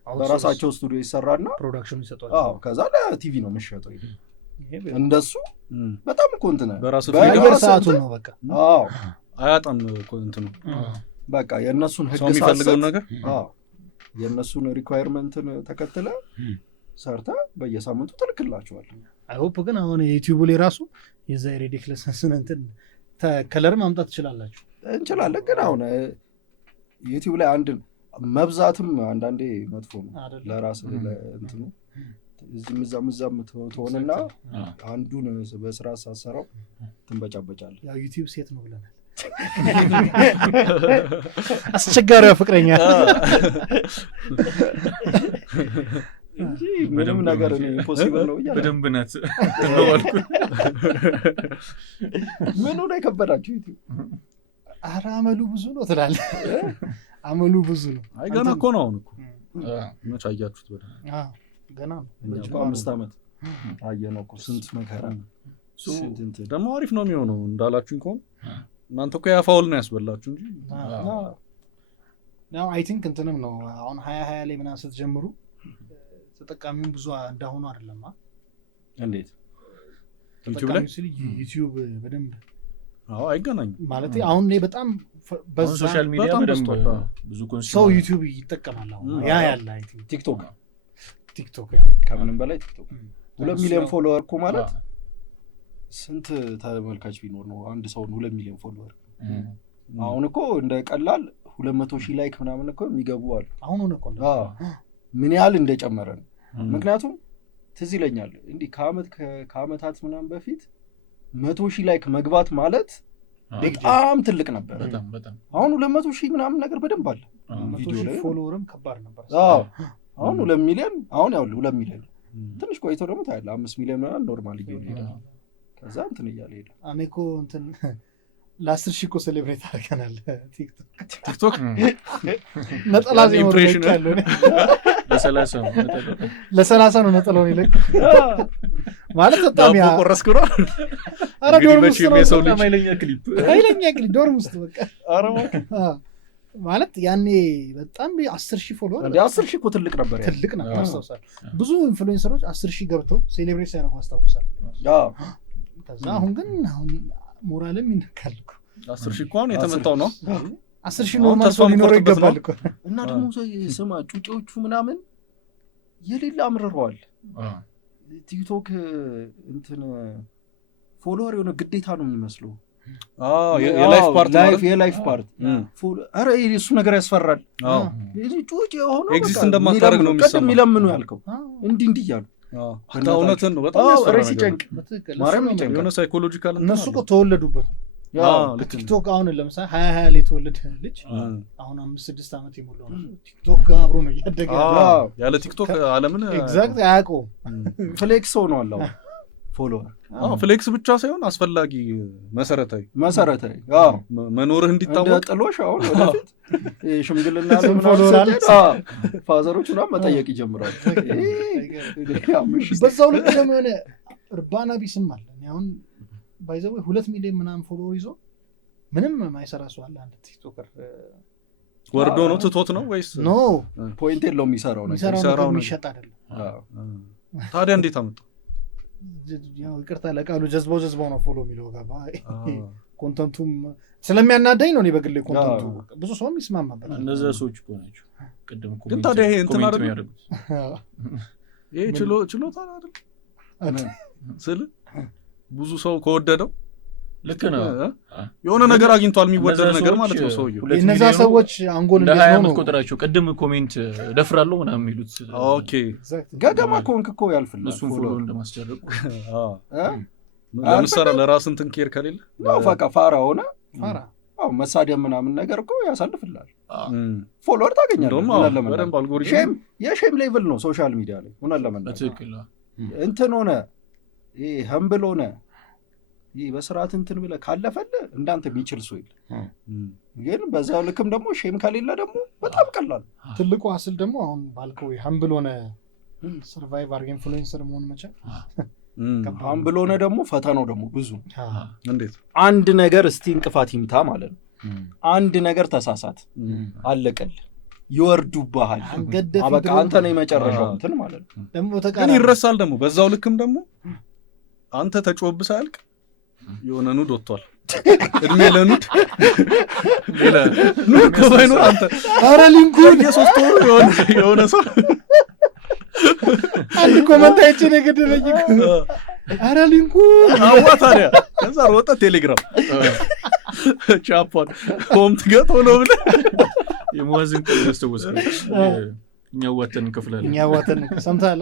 በራሳቸው ስቱዲዮ ይሰራና ፕሮዳክሽኑ ይሰጣቸው ከዛ ለቲቪ ነው የሚሸጠው እንደሱ በጣም እኮ እንትን በየሰዓቱ ነው በቃ አያጣም እኮ እንትኑ በቃ የእነሱን ህግ የሚፈልገው ነገር የእነሱን ሪኳየርመንትን ተከትለ ሰርተ በየሳምንቱ ትልክላቸዋል አይሆፕ ግን አሁን የዩቲዩብ ላይ ራሱ የዛ ሪዲክለስነስን እንትን ከለር ማምጣት ትችላላችሁ እንችላለን። ግን አሁን ዩቲዩብ ላይ አንድ መብዛትም አንዳንዴ መጥፎ ነው ለራስ እንትኑ እዚህም እዛም ትሆንና አንዱን በስራ ሳሰራው ትንበጫበጫለህ። ያው ዩቲዩብ ሴት ነው ብለናል። አስቸጋሪዋ ፍቅረኛ ምንም ነገር ኢምፖሲብል ነው እያለ በደንብ ናት። ምኑ ነው የከበዳችሁ ዩቲዩብ? ኧረ አመሉ ብዙ ነው ትላለህ። አመሉ ብዙ ነው። አይ ገና እኮ ነው። አሁን እኮ መች አያችሁት? ገና ነው። 5 ዓመት አየነው እኮ ስንት መከራ። ደግሞ አሪፍ ነው የሚሆነው እንዳላችሁኝ ከሆነ እናንተ እኮ ያፋውል ነው ያስበላችሁ እንጂ ያው አይ ቲንክ እንትንም ነው አሁን 2020 ላይ ምናምን ስትጀምሩ ተጠቃሚውን ብዙ እንዳሆኑ አይደለም። እንዴት ዩቲዩብ ላይ ዩቲዩብ በደንብ አይገናኝም ማለት አሁን ላይ በጣም በዛ ሶሻል ሚዲያ በደንብ ብዙ ሰው ዩቲዩብ ይጠቀማል። አሁን ያ ያለ አይ ቲንክ ቲክቶክ ያ ከምንም በላይ ቲክቶክ 2 ሚሊዮን ፎሎወር እኮ ማለት ስንት ተመልካች ቢኖር ነው አንድ ሰው 2 ሚሊዮን ፎሎወር? አሁን እኮ እንደ ቀላል 200,000 ላይክ ምናምን እኮ የሚገቡ አሉ። አሁን እኮ ምን ያህል እንደጨመረ ነው። ምክንያቱም ትዝ ይለኛል እንዲህ ከአመታት ምናምን በፊት 100,000 ላይክ መግባት ማለት በጣም ትልቅ ነበር። አሁን 200,000 ምናምን ነገር በደንብ አለ። ቪዲዮ ላይ ፎሎወርም ከባድ ነበር። አሁን 2 ሚሊዮን አሁን ያው 2 ሚሊዮን ትንሽ ቆይቶ ደግሞ ታያለህ 5 ሚሊዮን ምናምን ኖርማል ይሆን ይሄዳል። ከዛ እንትን እያለ ሄደ። አሜኮ እንትን ለ10,000 እኮ ሴሌብሬት አድርገናል። ቲክቶክ ነጠላ ኢምፕሬሽን ያለው ለ30 ነው ነጠላውን ይለቅ ማለት በጣም ያ ቆረስኩ ነው። አረ ዶርም ውስጥ ነው ኃይለኛ ክሊፕ ዶርም ውስጥ በቃ አረ ማለት ያኔ በጣም 10,000 ፎሎወር 10,000 እኮ ትልቅ ነበር አስታውሳለሁ። ብዙ ኢንፍሉዌንሰሮች 10,000 ገብተው ሴሌብሬት ሲያደርጉ አስታውሳለሁ። ከዛ አሁን ግን አሁን ሞራልም ይነካል እኮ 10,000 እኮ አሁን የተመጣው ነው። 10,000 ኖርማል ሰው ሊኖረው ይገባል እኮ። እና ደግሞ ስማ ጩጬዎቹ ምናምን የሌላ አምርረዋል። ቲክቶክ እንትን ፎሎወር የሆነ ግዴታ ነው የሚመስለው። የላይፍ ፓርት ኧረ እሱ ነገር ያስፈራል። ጩጬ የሆነው ኤግዚስት እንደማታደርግ ነው የሚሰማው። የሚለምኑ ያልከው እንዲህ እያሉ እውነትን ነው። በጣም ያስፈራል። ሲጨንቅ ማርያም ይጨንቃል። የሆነ ሳይኮሎጂካል እነሱ እኮ ተወለዱበት። ቲክቶክ አሁን ለምሳሌ 2020 ላይ የተወለደ ልጅ አሁን 5-6 ዓመት የሞላው ቲክቶክ ጋር አብሮ ነው እያደገ ያለ ቲክቶክ ዓለምን ኤግዛክት አያውቀውም። ፍሌክስ ሆኗል አሁን ፎሎወር። ፍሌክስ ብቻ ሳይሆን አስፈላጊ መሰረታዊ መኖርህ እንዲታወቅ እንደ ጥሎሽ አሁን ወደፊት ሽምግልና ፋዘሮች ምናምን መጠየቅ ይጀምራል። በዛው ልክ ደግሞ የሆነ እርባና ቢስም አለ። አሁን ባይዘው 2 ሚሊዮን ምናምን ፎሎወር ይዞ ምንም ማይሰራ ሰው አለ። አንድ ቲክቶከር ወርዶ ነው ትቶት ነው ወይስ ኖ ፖይንት የለውም የሚሰራው ነገር የሚሸጥ አይደለም። ታዲያ እንዴት አመጣው? ያው ይቅርታ ለቃሉ ጀዝባው ነው ፎሎ የሚለው ገባ። ኮንተንቱም ስለሚያናደኝ ነው። እኔ በግሌ ኮንተንቱ ብዙ ሰውም ይስማማበታል። እነዛ ሰዎች እኮ ናቸው ቅድም እኮ ግን ታዲያ ይሄ እንትን አይደል? ይሄ ችሎታ አይደል? ስለ ብዙ ሰው ከወደደው ልክ ነው። የሆነ ነገር አግኝቷል የሚወደድ ነገር ማለት ነው ሰውየው። እነዛ ሰዎች አንጎል እንደሆነ ነው ቁጥራቸው። ቅድም ኮሜንት ደፍራለሁ ምናምን የሚሉት ኦኬ ገገማ ኮንክ እኮ ያልፍል እሱን ፎሎ እንደማስደረቁ ለምሳሌ ለራስ እንትን ኬር ከሌለ ነው ፈቃ ፋራ ሆነ መሳደብ ምናምን ነገር እኮ ያሳልፍላል። ፎሎወር ታገኛለህ። የሼም ሌቭል ነው ሶሻል ሚዲያ ላይ ሆነ ለመናገር እንትን ሆነ ይሄ ህምብል ሆነ ይህ በስርዓት እንትን ብለህ ካለፈልህ እንዳንተ የሚችል ሰው የለም። ግን በዛው ልክም ደግሞ ሼም ከሌለ ደግሞ በጣም ቀላል። ትልቁ አስል ደግሞ አሁን ባልከው ሀምብል ሆነ ሰርቫይቭ አድርገህ ኢንፍሉዌንሰር መሆን መቻል። ሀምብል ሆነ ደግሞ ፈተናው ደግሞ ብዙ። እንዴት አንድ ነገር እስቲ እንቅፋት ይምታ ማለት ነው። አንድ ነገር ተሳሳት አለቀል ይወርዱብሃል። በቃ አንተ ነው የመጨረሻው እንትን ማለት ነው። ደግሞ ግን ይረሳል ደግሞ በዛው ልክም ደግሞ አንተ ተጮብስ አልክ የሆነ ኑድ ወጥቷል። እድሜ ለኑድ ሌላ ኑድ ኮባይኑ አንተ አረ ሊንኩን የሶስት ወር የሆነ ሰው አንድ ኮመንት አይቼ ነው ገደለኝ። ኧረ ሊንኩ አዋ ታዲያ ከዛ ሮጠ ቴሌግራም ቻፓን ሆም ትገጥ ነው ብለህ የሙአዝን ቀን ያስተውስኩ እኛ ዋተን እንከፍላለን እኛ ዋተን ሰምተሃል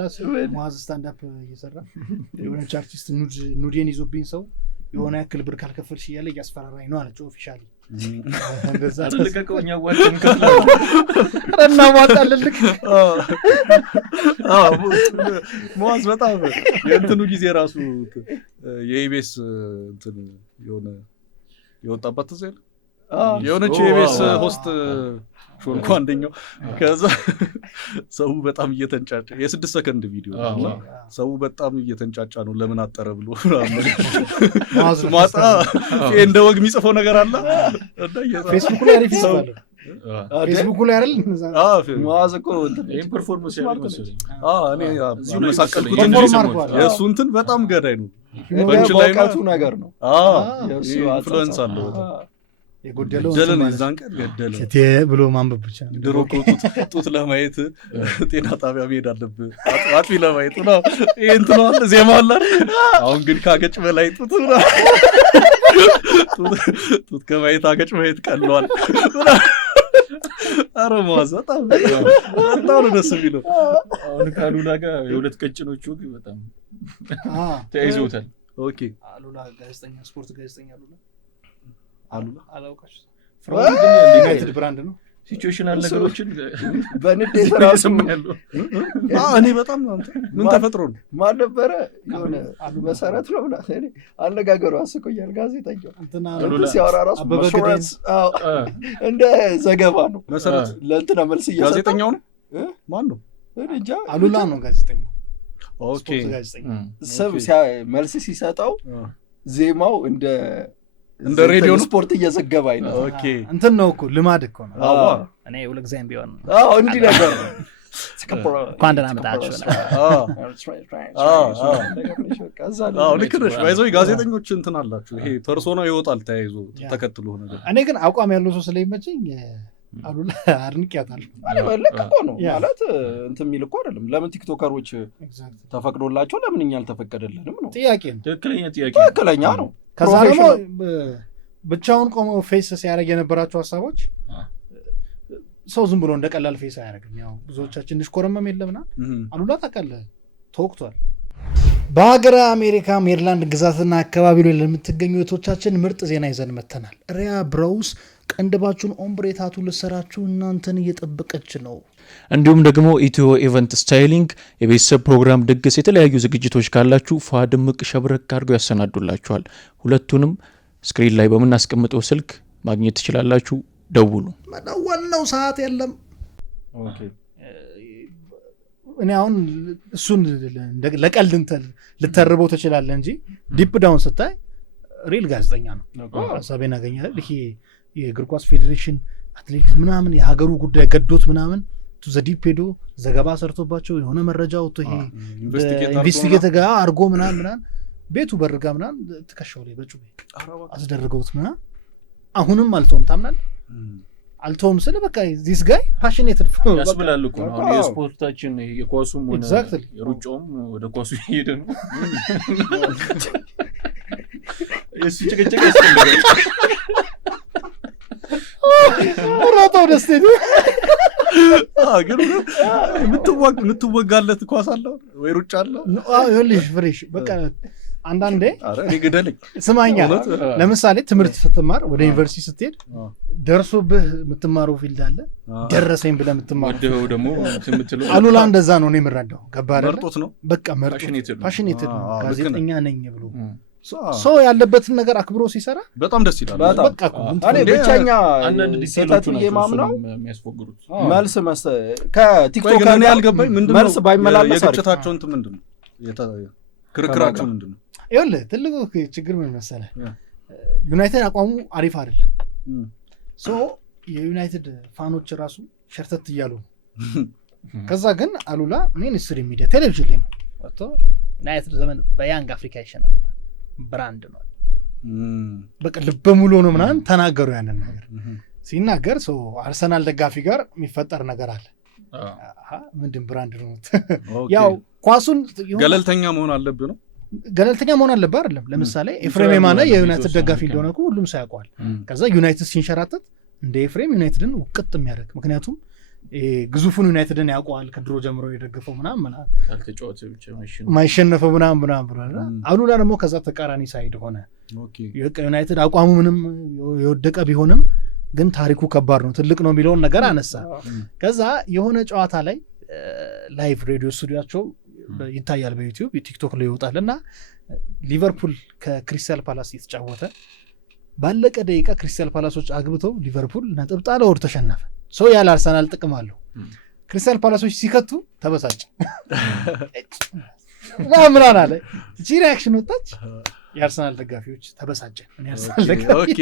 ሙአዝ ስታንዳፕ እየሰራ የሆነች አርቲስት ኑዴን ይዞብኝ ሰው የሆነ ያክል ብር ካልከፈልሽ እያለ እያስፈራራኝ ነው አለች ኦፊሻሊ እንደዛ አልለቀቀው እኛ ዋተን እንከፍላለን እና ዋጣለን ልክ ሙአዝ በጣም የእንትኑ ጊዜ ራሱ የኢቢኤስ እንትን የሆነ የወጣበት ዘል የሆነች የኢቢኤስ ሆስት ሾልኮ አንደኛው ከዛ ሰው በጣም እየተንጫጫ የ6 ሰከንድ ቪዲዮ ነው ሰው በጣም እየተንጫጫ ነው ለምን አጠረ ብሎ ማጣ እንደ ወግ የሚጽፈው ነገር አለ ፌስቡክ ላይ አሪፍ ይጽፋል ፌስቡክ ላይ አይደል ሙአዝ እኮ ይሄን ፐርፎርማንስ ያደርግ መሰለኝ እኔ አመሳቀልኩት የእሱ እንትን በጣም ገዳይ ነው ፐንች ላይ ነው ነገር ነው ኢንፍሉዌንስ አለው የጎደለው ጀለን እዛን ቀን ገደለ እቴ ብሎ ማንበብ ብቻ ድሮ ጡት ለማየት ጤና ጣቢያ መሄድ አለብህ አጥቢ ለማየት ነው ይሄ እንትን አለ ዜማ አለ አሁን ግን ካገጭ በላይ ጡት ከማየት አገጭ ማየት ቀሏል ኧረ ሙአዝ በጣም ደስ የሚለው አሁን ከአሉላ ጋር የሁለት ቀጭኖቹ በጣም ተያይዘውታል ኦኬ አሉላ ጋዜጠኛ ስፖርት ጋዜጠኛ አሉላ አላውቃችሁ ዩናይትድ ብራንድ ነው ሲቹዌሽናል ነገሮችን በንዴት ራሱ ያለው እኔ በጣም ምን ተፈጥሮ ነው ማን ነበረ የሆነ መሰረት ነው ብላ አነጋገሩ አስቆያል ጋዜጠኛው እንትና ሲያወራ ራሱ መሰረት እንደ ዘገባ ነው መሰረት ለእንትና መልስ እየሰጠ ጋዜጠኛው ነው ማን ነው እንጃ አሉላ ነው ጋዜጠኛው ኦኬ ሰብ መልስ ሲሰጠው ዜማው እንደ ሬዲዮ ስፖርት እየዘገበ አይደል ኦኬ እንትን ነው እኮ ልማድ እኮ ነው እኔ ሁልጊዜም ቢሆን እንዲህ ነገር ነው እንኳን ደህና መጣችሁ ልክ ነሽ ባይዘው ጋዜጠኞች እንትን አላችሁ ይሄ ፐርሶና ይወጣል ተያይዞ ተከትሎ ነገር እኔ ግን አቋም ያለው ሰው ስለሚመቸኝ አሉላ አድንቄያታለሁ ለቀቆ ነው ማለት እንትን የሚል እኮ አይደለም ለምን ቲክቶከሮች ተፈቅዶላቸው ለምን እኛ አልተፈቀደልንም ነው ጥያቄ ነው ትክክለኛ ነው ከዛ ደግሞ ብቻውን ቆሞ ፌስ ሲያደርግ የነበራቸው ሀሳቦች ሰው ዝም ብሎ እንደቀላል ፌስ አያደርግም ያው ብዙዎቻችን እንሽኮረመም የለምና አሉላ ታውቃለህ ተወቅቷል በሀገረ አሜሪካ ሜሪላንድ ግዛትና አካባቢ ላይ ለምትገኙ እህቶቻችን ምርጥ ዜና ይዘን መተናል ሪያ ብራውስ ቀንድባችሁን ኦምብሬታቱ ልሰራችሁ እናንተን እየጠበቀች ነው እንዲሁም ደግሞ ኢትዮ ኢቨንት ስታይሊንግ የቤተሰብ ፕሮግራም ድግስ የተለያዩ ዝግጅቶች ካላችሁ ፋድምቅ ሸብረክ አድርገው ያሰናዱላችኋል ሁለቱንም ስክሪን ላይ በምናስቀምጠው ስልክ ማግኘት ትችላላችሁ ደውሉ መደወል ነው ሰዓት የለም ኦኬ እኔ አሁን እሱን ለቀልድ እንትን ልተርበው ትችላለህ እንጂ ዲፕ ዳውን ስታይ ሪል ጋዜጠኛ ነው ሀሳቤን አገኛለሁ ይሄ የእግር ኳስ ፌዴሬሽን አትሌቲክስ ምናምን የሀገሩ ጉዳይ ገዶት ምናምን ቱ ዘዲፕ ሄዶ ዘገባ ሰርቶባቸው የሆነ መረጃ ወጥቶ ይሄ ኢንቨስቲጌት ጋር አርጎ ምናምን ቤቱ በርጋ ምናምን ተከሻው ላይ በጩቤ አስደረገውት ምናምን አሁንም አልተውም ታምናለህ አልተውም ስለ በቃ ዲስ ጋይ ፓሽኔትድ ያስብላል እኮ ነው የስፖርታችን የኳሱም ሆነ የሩጫውም ወደ ኳሱ ይሄደ ነው እሱ ጭቅጭቅ ያስፈልጋል ራታው ደስቴ ግን የምትወጋለት ኳስ አለው ወይ ሩጫ አለው ይኸውልሽ ፍሬሽ በቃ አንዳንዴ እኔ ግደልኝ ስማኛ ለምሳሌ ትምህርት ስትማር ወደ ዩኒቨርሲቲ ስትሄድ ደርሶብህ የምትማረው ፊልድ አለ ደረሰኝ ብለህ የምትማረው ደግሞ የምትለው አሉላ እንደዛ ነው እኔ የምረዳው ገባህ መርጦት ነው በቃ ፓሽኔትድ ነው ጋዜጠኛ ነኝ ብሎ ሰው ያለበትን ነገር አክብሮ ሲሰራ በጣም ደስ ይላል በቃ እኔ ብቻኛ ስህተት የማምነው የሚያስፎግሩት መልስ ከቲክቶክ ጋር ያልገባኝ ምንድነው መልስ ባይመላለስ የግጭታቸው እንትን ምንድነው ክርክራቸው ምንድነው ይኸውልህ ትልቁ ችግር ምን መሰለህ ዩናይትድ አቋሙ አሪፍ አይደለም የዩናይትድ ፋኖች ራሱ ሸርተት እያሉ ከዛ ግን አሉላ ሚኒስትሪ ሚዲያ ቴሌቪዥን ላይ ነው ወጥቶ ዩናይትድ ዘመን በያንግ አፍሪካ ይሸነፍ ብራንድ ነው በቃ ልበ ሙሉ ነው ምናምን ተናገሩ ያንን ነገር ሲናገር አርሰናል ደጋፊ ጋር የሚፈጠር ነገር አለ ምንድን ብራንድ ነው ያው ኳሱን ገለልተኛ መሆን አለብህ ነው ገለልተኛ መሆን አለበት አይደለም። ለምሳሌ ኤፍሬም የማነ የዩናይትድ ደጋፊ እንደሆነ እኮ ሁሉም ሰው ያውቀዋል። ከዛ ዩናይትድ ሲንሸራተት እንደ ኤፍሬም ዩናይትድን ውቅጥ የሚያደርግ ምክንያቱም ግዙፉን ዩናይትድን ያውቀዋል ከድሮ ጀምሮ የደገፈው ምናምን ማይሸነፈው ምናምን ብሏል። አሉላ ደግሞ ከዛ ተቃራኒ ሳይድ ሆነ። ዩናይትድ አቋሙ ምንም የወደቀ ቢሆንም ግን ታሪኩ ከባድ ነው ትልቅ ነው የሚለውን ነገር አነሳ። ከዛ የሆነ ጨዋታ ላይ ላይቭ ሬዲዮ ስቱዲያቸው ይታያል በዩቲዩብ ቲክቶክ ላይ ይወጣል እና ሊቨርፑል ከክሪስታል ፓላስ የተጫወተ ባለቀ ደቂቃ ክሪስታል ፓላሶች አግብተው ሊቨርፑል ነጥብ ጣለ ወር ተሸነፈ። ሰው ያለ አርሰናል ጥቅም አለው። ክሪስታል ፓላሶች ሲከቱ ተበሳጭ ምናምን አለ። እቺ ሪያክሽን ወጣች። የአርሰናል ደጋፊዎች ተበሳጨ። እኔ አርሰናል ደጋፊ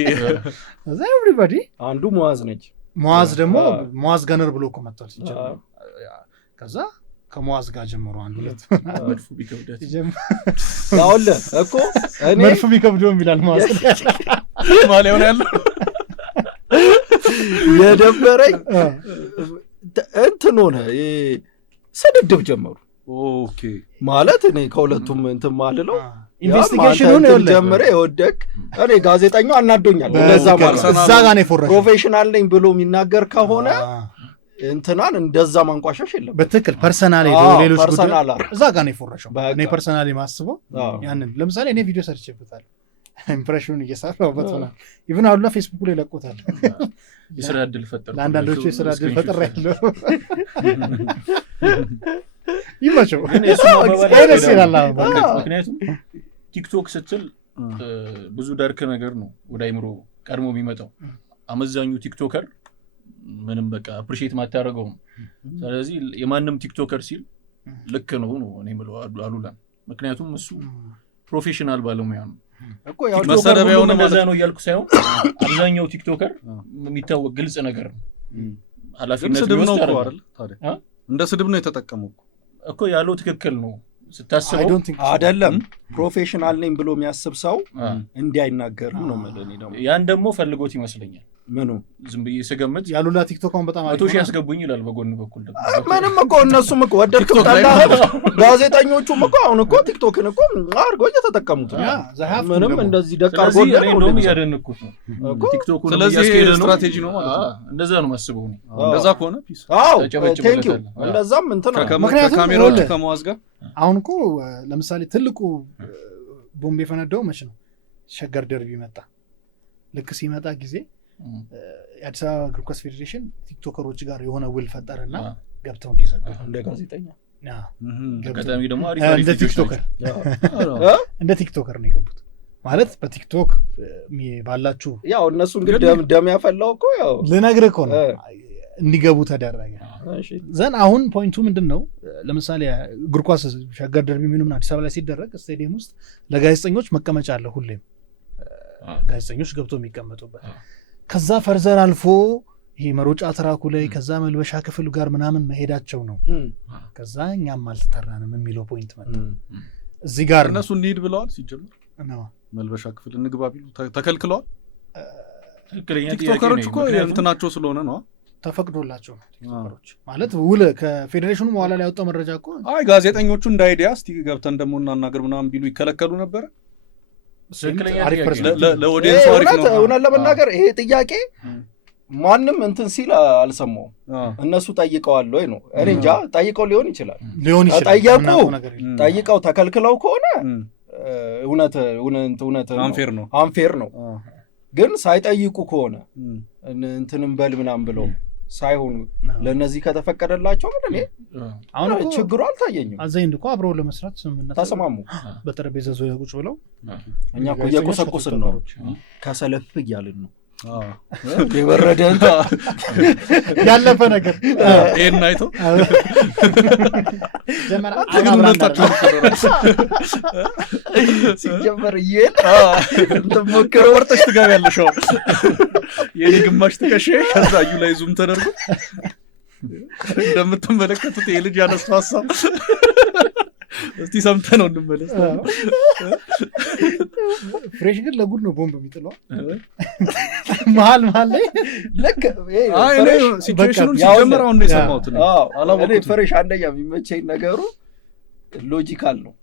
እዛ ኤቭሪባዲ አንዱ ሙአዝ ነች። ሙአዝ ደግሞ ሙአዝ ገነር ብሎ እኮ መጥቷል ሲጀምር። ከዛ ከሙአዝ ጋር ጀምሮ አንድ ሁለት መድፉ ቢከብዳት ያውለ እኮ እኔ መድፉ ቢከብደው ይላል ሙአዝ ማሊያው ነው ያለው። የደበረኝ እንትን ሆነ ስድድብ ጀመሩ። ኦኬ ማለት እኔ ከሁለቱም እንትን ማልለው ኢንቨስቲጌሽኑን ጀመረ የወደቅ እኔ ጋዜጠኛው አናዶኛል። ለዛ ማለት እዛ ጋር ነው የፎረሸው። ፕሮፌሽናል ነኝ ብሎ የሚናገር ከሆነ እንትናን እንደዛ ማንቋሻሽ የለም። በትክክል ፐርሰናል ሌሎች ፐርሰናል እዛ ጋር ነው የፎረሸው። እኔ ፐርሰናሊ ማስበው ያንን ለምሳሌ እኔ ቪዲዮ ሰርቼበታል ኢምፕሬሽኑን እየሰራሁበት ሆነ። ኢቭን አሉላ ፌስቡክ ላይ ለቆታል። የስራ ዕድል ፈጠር ለአንዳንዶቹ የስራ ዕድል ፈጠር ያለው ይመቸው ደስ ይላል። ምክንያቱም ቲክቶክ ስትል ብዙ ዳርክ ነገር ነው ወደ አይምሮ ቀድሞ የሚመጣው። አመዛኙ ቲክቶከር ምንም በቃ አፕሪሺየት ማታረገው። ስለዚህ የማንም ቲክቶከር ሲል ልክ ነው እኔ የምለው አሉላ። ምክንያቱም እሱ ፕሮፌሽናል ባለሙያ ነው እኮ ያው መሰረታዊ ነው ማለት ነው እያልኩ ሳይሆን አብዛኛው ቲክቶከር የሚታወቅ ግልጽ ነገር ነው። ኃላፊነት ነው አይደል? ታዲያ እንደ ስድብ ነው የተጠቀመው እኮ ያለው ትክክል ነው ስታስበው አይደለም። ፕሮፌሽናል ነኝ ብሎ የሚያስብ ሰው እንዲህ አይናገርም ነው ማለት ነው። ያን ደግሞ ፈልጎት ይመስለኛል። ምኑ ዝም ብዬ ስገምት ያሉላ ቲክቶክን በጣም አቶ ሺህ ያስገቡኝ ይላል በጎን በኩል ደግሞ ምንም እኮ እነሱም እኮ ወደድክ ጠላ ጋዜጠኞቹም እኮ አሁን እኮ ቲክቶክን እኮ አድርገው እየተጠቀሙት ነው። ምንም እንደዚህ ደቅ አድርጎ ነው ያደነኩት ነው እኮ ቲክቶክን። ስለዚህ ስትራቴጂ ነው ማለት ነው። እንደዛ ነው ማስበው ነው። እንደዛ ከሆነ ፒስ አዎ ቴንክ ዩ እንደዛም እንትን ከካሜራዎች ከመዋዝ ጋር አሁን እኮ ለምሳሌ ትልቁ ቦምብ የፈነዳው መች ነው? ሸገር ደርቢ መጣ። ልክ ሲመጣ ጊዜ የአዲስ አበባ እግር ኳስ ፌዴሬሽን ቲክቶከሮች ጋር የሆነ ውል ፈጠረና ገብተው እንዲዘጉ እንደ ጋዜጠኛ ከተሚ ደግሞ እንደ ቲክቶከር ነው የገቡት። ማለት በቲክቶክ ባላችሁ ያው እነሱ እንግዲህ ደም ያፈላው እኮ ያው ልነግርህ እኮ ነው እንዲገቡ ተደረገ። ዘን አሁን ፖይንቱ ምንድን ነው? ለምሳሌ እግር ኳስ ሸገር ደርቢ ምንም አዲስ አበባ ላይ ሲደረግ ስቴዲየም ውስጥ ለጋዜጠኞች መቀመጫ አለ። ሁሌም ጋዜጠኞች ገብተው የሚቀመጡበት። ከዛ ፈርዘር አልፎ ይሄ መሮጫ ትራኩ ላይ ከዛ መልበሻ ክፍል ጋር ምናምን መሄዳቸው ነው። ከዛ እኛም አልተጠራንም የሚለው ፖይንት መጣ። እዚህ ጋር እነሱ እንሂድ ብለዋል። ሲጀምር መልበሻ ክፍል እንግባ ቢሉ ተከልክለዋል። ቲክቶከሮች እኮ እንትናቸው ስለሆነ ነው ተፈቅዶላቸው ቲክቶከሮች ማለት ውል ከፌዴሬሽኑ በኋላ ላይ ያወጣው መረጃ እኮ አይ ጋዜጠኞቹ እንዳይዲያ እስቲ ገብተን ደግሞ እናናገር ምናምን ቢሉ ይከለከሉ ነበር። ለኦዲየንስ አሪፍ ነው። እውነት ለመናገር ይሄ ጥያቄ ማንም እንትን ሲል አልሰማውም። እነሱ ጠይቀዋል ወይ ነው እኔ እንጃ። ጠይቀው ሊሆን ይችላል ጠይቀው ተከልክለው ከሆነ እውነት አንፌር ነው። ግን ሳይጠይቁ ከሆነ እንትንም በል ምናምን ብለው ሳይሆኑ ለነዚህ ከተፈቀደላቸው ግን እኔ አሁን ችግሩ አልታየኝም። አዘይንድ እኮ አብረው ለመስራት ስምምነት ተስማሙ። በጠረጴዛ ዙሪያ ቁጭ ብለው እኛ እኮ እየቆሰቆስን ነው ከሰለፍ እያልን ነው የበረደ ያለፈ ነገር ይሄን አይቶ ሲጀመር ይሄን ተሞክረው ወርጠሽ ትገቢያለሽ። የኔ ግማሽ ትከሽ ከዛ እዩ ላይ ዙም ተደርጎ እንደምትመለከቱት የልጅ ያነሳው ሀሳብ እስቲ ሰምተን ነው እንመለስ። ፍሬሽ ግን ለጉድ ነው ቦምብ የሚጥለው መሀል ላይ ልክ አይ ነው ሲቹዌሽኑን ሲጀምር አሁን ነው የሰማሁት ነው። እኔ ፍሬሽ አንደኛ የሚመቸኝ ነገሩ ሎጂካል ነው።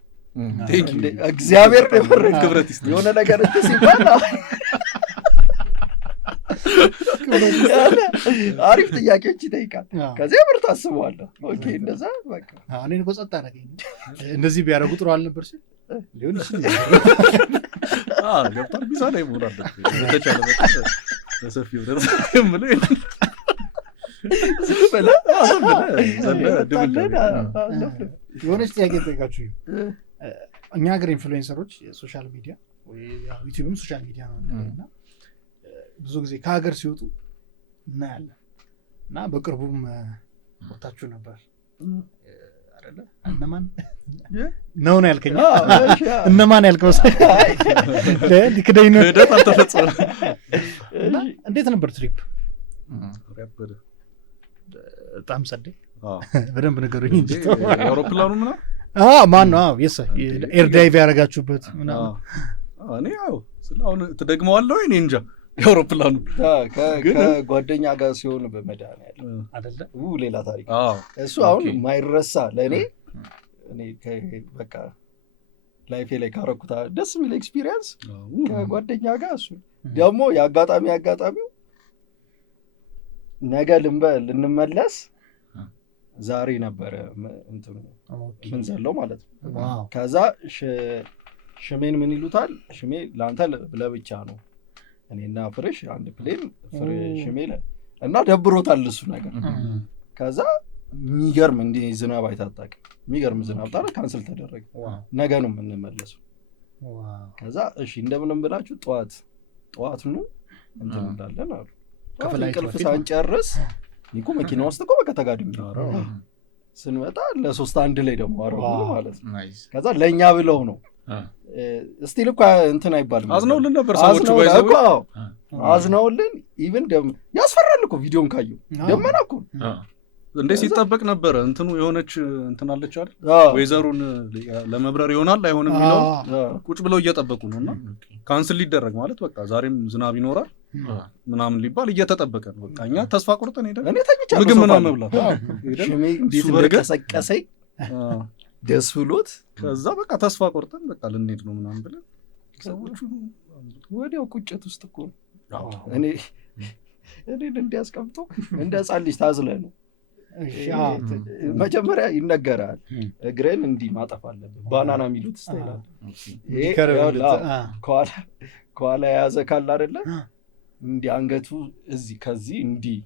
እግዚአብሔር ነበር ክብረት ይስጥ የሆነ ነገር ሲባል አሪፍ ጥያቄዎች ይጠይቃል። ከዚያ ብርቱ አስበዋለሁ። ኦኬ እንደዛ በቃ እኔን እኮ ጸጥ አደረገኝ። እንደዚህ ቢያደርጉ ጥሩ አልነበር ሲል ሊሆን ይችላል። ገብቷል። ቢዛ ላይ መሆን አለበት በተቻለ መጠን በሰፊው ምለ የሆነች ጥያቄ ጠይቃችሁ እኛ ሀገር ኢንፍሉዌንሰሮች የሶሻል ሚዲያ ዩቲዩብም ሶሻል ሚዲያ ነው እና ብዙ ጊዜ ከሀገር ሲወጡ እናያለን እና በቅርቡም ወጣችሁ ነበር አይደለ? እነማን ነው ያልከኝ? እነማን ያልከው? ሊክደኝ ነው። ሂደት አልተፈጸመም። እንዴት ነበር ትሪፕ? በጣም ጸዴ። በደንብ ነገሩኝ እንጂ አውሮፕላኑ ምናምን ማን ነው? የስ ኤር ዳይቭ ያደረጋችሁበት ምናምን? እኔ ያው ስለአሁን ትደግመዋለህ ወይ? እኔ እንጃ። የአውሮፕላኑ ከጓደኛ ጋር ሲሆን በመድኃኒዓለም አይደለ? ሌላ ታሪክ እሱ። አሁን ማይረሳ ለእኔ በቃ ላይፌ ላይ ካረኩት ደስ የሚል ኤክስፒሪየንስ ከጓደኛ ጋር እሱ ደግሞ የአጋጣሚው ነገ ልንመለስ ዛሬ ነበረ እንትኑ ምን ዘለው ማለት ነው። ከዛ ሽሜን ምን ይሉታል? ሽሜ ለአንተ ለብቻ ነው፣ እኔና ፍሬሽ አንድ ፕሌን ሽሜ እና ደብሮታል እሱ ነገር። ከዛ የሚገርም እንዲህ ዝናብ አይታጣቅም፣ የሚገርም ዝናብ ታዲያ ካንስል ተደረገ። ነገ ነው የምንመለሰው። ከዛ እሺ እንደምንም ብላችሁ ጠዋት ኑ እንትን እንዳለን አሉ። እንቅልፍ ሳንጨርስ እኮ መኪና ውስጥ እኮ በቃ ተጋድሜ ስንመጣ ለ3 አንድ ላይ ደግሞ አረጉ ማለት ነው። ከዛ ለእኛ ብለው ነው ስቲል እኮ እንትን አይባልም። አዝነውልን ነበር ሰዎቹ አዝነውልን። ኢቭን ያስፈራል እኮ ቪዲዮን ካየው ደመና እኮ እንዴ ሲጠበቅ ነበረ። እንትኑ የሆነች እንትን አለች አይደል? ወይዘሩን ለመብረር ይሆናል አይሆንም የሚለው ቁጭ ብለው እየጠበቁ ነው። እና ካንስል ሊደረግ ማለት በቃ ዛሬም ዝናብ ይኖራል ምናምን ሊባል እየተጠበቀ ነው። በቃ እኛ ተስፋ ቆርጠን ሄደን ምግብ ምናምን መብላት እንዴት እንደቀሰቀሰኝ ደስ ብሎት ከዛ በቃ ተስፋ ቆርጠን በቃ ልንሄድ ነው ምናምን ብለን ሰዎቹ ወዲያው ቁጭት ውስጥ እኮ እኔ እንዲያስቀምጦ እንደ ሕፃን ልጅ ታዝለህ ነው። መጀመሪያ ይነገራል እግረን እንዲህ ማጠፍ አለብህ፣ ባናና የሚሉት ስታይል ከኋላ የያዘ ካለ አይደለ እንዲህ አንገቱ እዚህ ከዚህ እንዲህ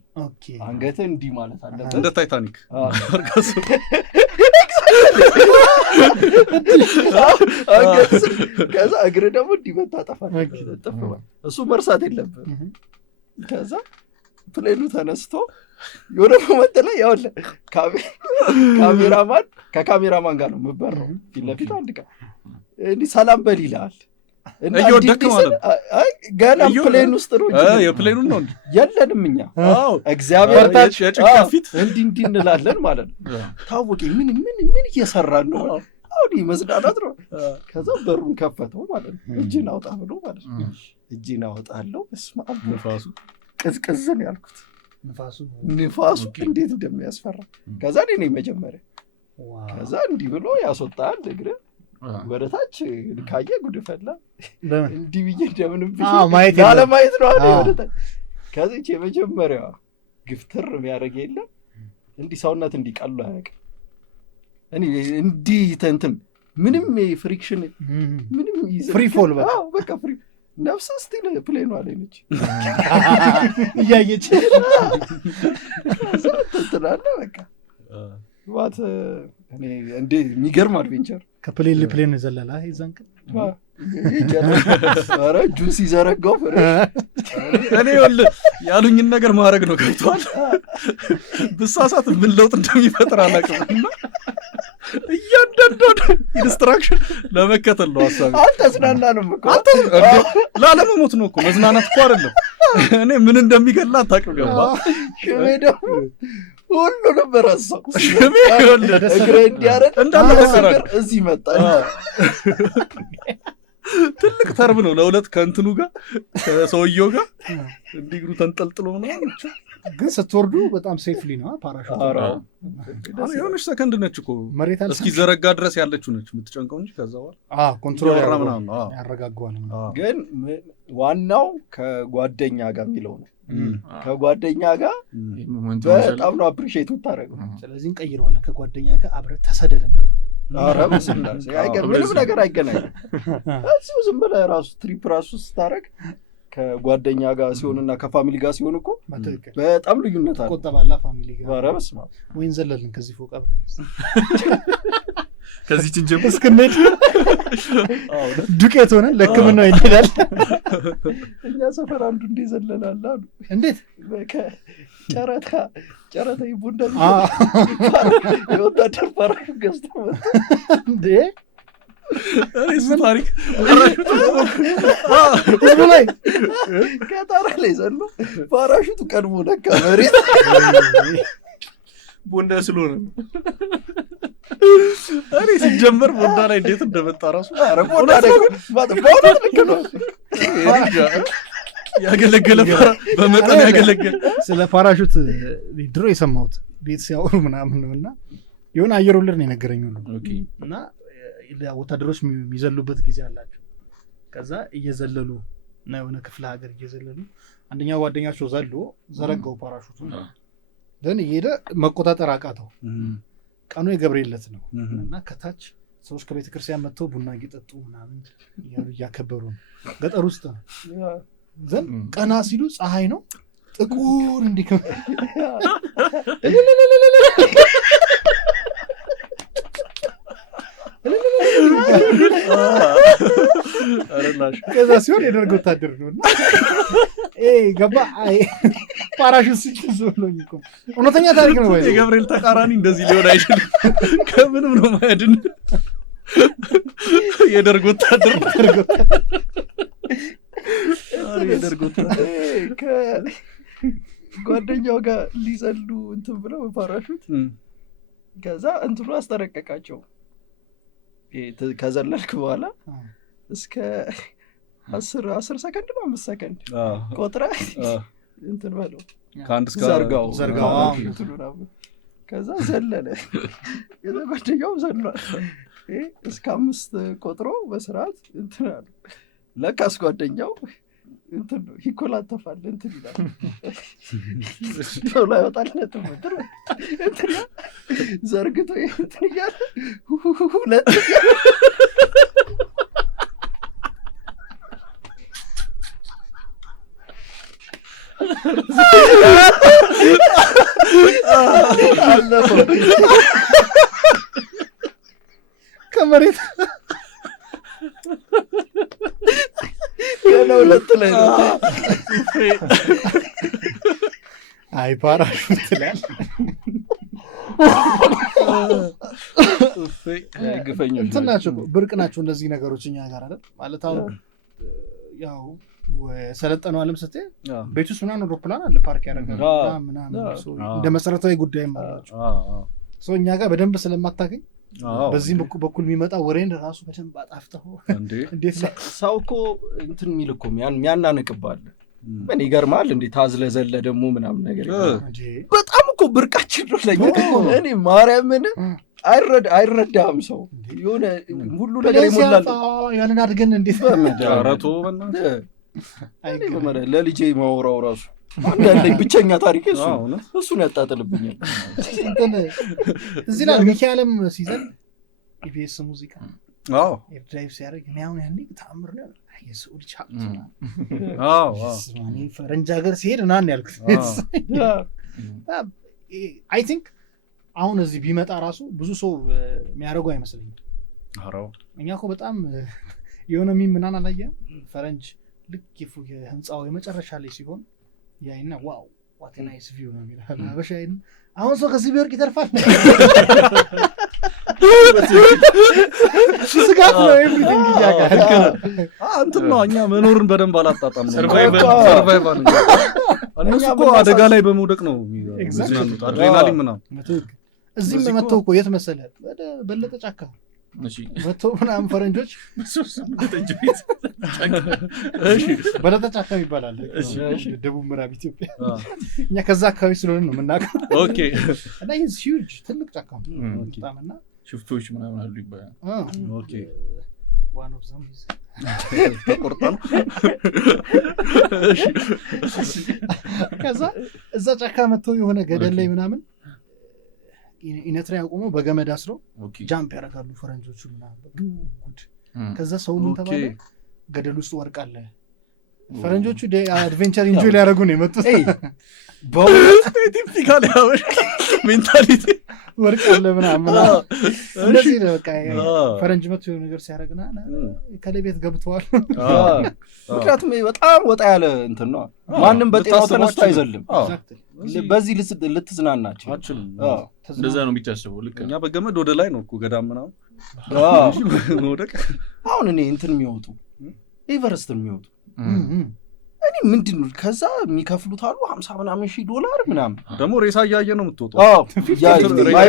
አንገትህ እንዲህ ማለት አለበት እንደ ታይታኒክ። ከዛ እግር ደግሞ እንዲህ መታጠፍ አለበት። እሱ መርሳት የለብህ። ከዛ ፕሌኑ ተነስቶ የሆነ ሞመንት ላይ ያውለ ከካሜራማን ጋር ነው የምበረው ፊት ለፊት አንድ ቀን እንዲህ ሰላም በል ይልሃል። እየወደክ ማለት ገና ፕሌን ውስጥ ነው የፕሌኑን ነው የለንም እኛ እግዚአብሔር የጭንቀፊት እንዲህ እንላለን ማለት ነው። ታወቂ ምን እየሰራን ነው? አሁን መዝናናት ነው። ከዛ በሩን ከፈተው ማለት ነው። እጅን አውጣ ብሎ ማለት ነው። እጅን አወጣለሁ። በስመ አብ ንፋሱ ቅዝቅዝን ያልኩት ንፋሱ እንዴት እንደሚያስፈራ። ከዛ እኔ ነኝ መጀመሪያ። ከዛ እንዲህ ብሎ ያስወጣል እግር ወደታች ካየ ጉድ ፈላ። እንዲህ ብዬ እንደምንም ላለማየት ነው አለ ወደታች። ከዚች የመጀመሪያዋ ግፍትር የሚያደርግ የለም እንዲህ ሰውነት እንዲቀሉ አያውቅም። እኔ እንዲህ እንትን ምንም ፍሪክሽን ምንም ፍሪ ፎል በቃ ፍሪ ነፍስ ስቲል ፕሌኑ ላይ ነች እያየች ትላለ። በቃ ዋት እኔ እንዴ የሚገርም አድቬንቸር ከፕሌን ለፕሌን ዘለላ ይዛን ኧረ እጁን ሲዘረጋው እኔ ያሉኝን ነገር ማድረግ ነው። ገብቶሃል? ብሳሳት ምን ለውጥ እንደሚፈጥር አላውቅም። እና እያንዳንዱን ኢንስትራክሽን ለመከተል ነው ሀሳቤ። አልተዝናናንም እኮ ላለመሞት ነው እኮ መዝናናት እኮ አይደለም። እኔ ምን እንደሚገላ አታውቅም። ገባ ሽሜ ደግሞ ሁሉንም በረሳው። ሽሜ እግሬ እንዲያረድ እንዳለ ነገር እዚህ መጣ። ትልቅ ተርብ ነው ለሁለት ከእንትኑ ጋር ከሰውየው ጋር እንዲግሩ ተንጠልጥሎ ነው። ግን ስትወርዱ በጣም ሴፍሊ ነው ፓራሹት። የሆነች ሰከንድ ነች እኮ መሬት እስኪ ዘረጋ ድረስ ያለችው ነች የምትጨንቀው እንጂ ከዛ በኋላ ኮንትሮል ያረጋጋዋል። ግን ዋናው ከጓደኛ ጋር የሚለው ነው። ከጓደኛ ጋር በጣም ነው አፕሪሺየት የምታደርገው። ስለዚህ እንቀይረዋለን። ከጓደኛ ጋር አብረህ ተሰደድ እንለዋለን። ኧረ በስላሴ ምንም ነገር አይገናኝም። እዚሁ ዝም ብለህ ራሱ ትሪፕ ራሱ ስታደርግ ከጓደኛ ጋር ሲሆንና ከፋሚሊ ጋር ሲሆን እኮ በጣም ልዩነት አለ። ቆጠባላ ፋሚሊ ጋር ኧረ በስመ አብ ወይን ዘለልን ከዚህ ፎቅ አብረን ከዚህ ጭንጀም እስክንሄድ ዱቄት ሆነን ለሕክምና ይሄዳል። እኛ ሰፈር አንዱ እንደ ዘለላል አሉ። እንዴት ጨረታ ይቦንዳል የወታደር ፓራሹት ገዝቶ እንዴ እሱ ታሪክ ህዝቡ ላይ ከጣራ ላይ ዘሎ ፓራሹቱ ቀድሞ ነካ መሬት ቦንዳ ስለሆነ እኔ ሲጀመር ቦንዳ ላይ እንዴት እንደመጣ ራሱ ቦንዳ በእውነት ልክ ነው። ያገለገለ በመጠን ያገለገለ ስለ ፓራሹት ድሮ የሰማሁት ቤት ሲያወሩ ምናምን ነው። እና የሆነ አየር ወለድ ነው የነገረኝ ሁሉ እና ወታደሮች የሚዘሉበት ጊዜ አላቸው። ከዛ እየዘለሉ እና የሆነ ክፍለ ሀገር እየዘለሉ አንደኛው ጓደኛቸው ዘሎ ዘረጋው ፓራሹቱ ደን እየሄደ መቆጣጠር አቃተው። ቀኑ የገብርኤለት ነው እና ከታች ሰዎች ከቤተክርስቲያን መጥተው ቡና እየጠጡ ምናምን እያከበሩ ነው። ገጠር ውስጥ ነው። ዘን ቀና ሲሉ ፀሐይ ነው ጥቁር እንዲህ ከዛ ሲሆን የደርግ ወታደር ነው እና ገባ ፓራሹት ሲጭዝ ብሎኝ እኮ እውነተኛ ታሪክ ነው። የገብርኤል ተቃራኒ እንደዚህ ሊሆን አይችልም። ከምንም ነው ማያድን የደርግ ወታደር ጓደኛው ጋር ሊዘሉ እንትን ብለው ፓራሹት ከዛ እንትኑ አስጠነቀቃቸው። ከዘለልክ በኋላ እስከ 10 ሰከንድ ነው 5 ሰከንድ ቆጥራ እንትን በለው ከአንድ እስከ ዘርጋው ከዛ ዘለለ። ጓደኛው ዘሏል። እስከ 5 ቆጥሮ በስርዓት እንትን አሉ። ለካስ ጓደኛው እንትን ነው ይኮላተፋል እንትን ይላል ሰው ላይ ወጣለት ምትር እንትን ዘርግቶ እንትን ይያል ሁለት አለፈው ከመሬት ገና ሁለት ላይ ነው። አይ ፓራሹት ይላል። ግፈኞች እንትን ናቸው ብርቅ ናቸው እነዚህ ነገሮች እኛ ጋር አይደል ማለት። አሁን ያው ሰለጠነው ዓለም ስትይ ቤት ውስጥ ምናምን አውሮፕላን አለ ፓርክ ያደርጋል ምናምን እንደ መሰረታዊ ጉዳይም አላቸው። እኛ ጋር በደንብ ስለማታገኝ በዚህም በኩል የሚመጣ ወሬን ራሱ በደንብ አጣፍተው እንዴት ሰው እኮ እንትን የሚል እኮ የሚያናንቅባል። ምን ይገርማል እንዴ ታዝለዘለ ደግሞ ምናምን ነገር በጣም እኮ ብርቃችን ነው ለኛ። እኔ ማርያምን አይረዳም ሰው የሆነ ሁሉ ነገር ይሞላል ያንን አድገን እንዴት በመዳራቱ ለልጄ ማወራው ራሱ አንዳንዴ ብቸኛ ታሪክ እሱን ያጣጥልብኛል። እዚህ ላይ ሚካኤልም ሲዘን ኢቢኤስ ሙዚቃ ኤርድራይቭ ሲያደርግ እኔ አሁን ያኔ ተአምር ነው የሰው ልጅ ሀብት ፈረንጅ ሀገር ሲሄድ እናን ያልኩት አይ ቲንክ አሁን እዚህ ቢመጣ ራሱ ብዙ ሰው የሚያደርገው አይመስለኝም። እኛ እኮ በጣም የሆነ ምናምን አላየህም? ፈረንጅ ልክ የህንፃው የመጨረሻ ላይ ሲሆን ያይና ዋው ዋት ናይስ ቪው ነው የሚላል። አበሻ አይን አሁን ሰው ከዚህ ቢወርቅ ይተርፋል። ስጋት ነው ኤቭሪቲንግ ያጋር እንትን ነው። እኛ መኖርን በደንብ አላጣጣም። ሰርቫይቫል እነሱ እኮ አደጋ ላይ በመውደቅ ነው የሚዝናኑት። አድሬናሊን ምናምን እዚህም መተው እኮ የት መሰለህ በለጠ ጫካ መቶ ምናምን ፈረንጆች በለጠ ጫካ ይባላል ደቡብ ምዕራብ ኢትዮጵያ እኛ ከዛ አካባቢ ስለሆነ ነው የምናውቀው እና ይህ ሂውጅ ትልቅ ጫካ በጣምና ሽፍቶች ምናምን አሉ ይባላል ዋን ኦፍ ዘም ተቆርጣ ነው ከዛ እዛ ጫካ መጥቶ የሆነ ገደል ላይ ምናምን ኢነትራ ያቆመው በገመድ አስረው ጃምፕ ያደርጋሉ ፈረንጆቹ ምናምን ጉድ ከዛ ሰው ምን ተባለ ገደል ውስጥ ወርቅ አለ ፈረንጆቹ አድቬንቸር ኢንጆይ ሊያደርጉ ነው የመጡት በእውነት ቲፒካል ያበሽ ሜንታሊቲ ወርቅ አለ ምናምን እንደዚህ ነው በቃ ፈረንጅ መጥቶ የሆነ ነገር ሲያደርግና ከለቤት ገብተዋል ምክንያቱም በጣም ወጣ ያለ እንትን ነው ማንም በጤናው ተነስቶ አይዘልም በዚህ ልትዝናናቸው እንደዛ ነው የሚታሰበው ልክ እኛ በገመድ ወደ ላይ ነው እኮ ገዳም ምናምን መውደቅ አሁን እኔ እንትን የሚወጡ ኤቨረስት የሚወጡ እኔ ምንድን ነው ከዛ የሚከፍሉት አሉ $50,000 ምናምን ደግሞ ሬሳ እያየ ነው የምትወጡ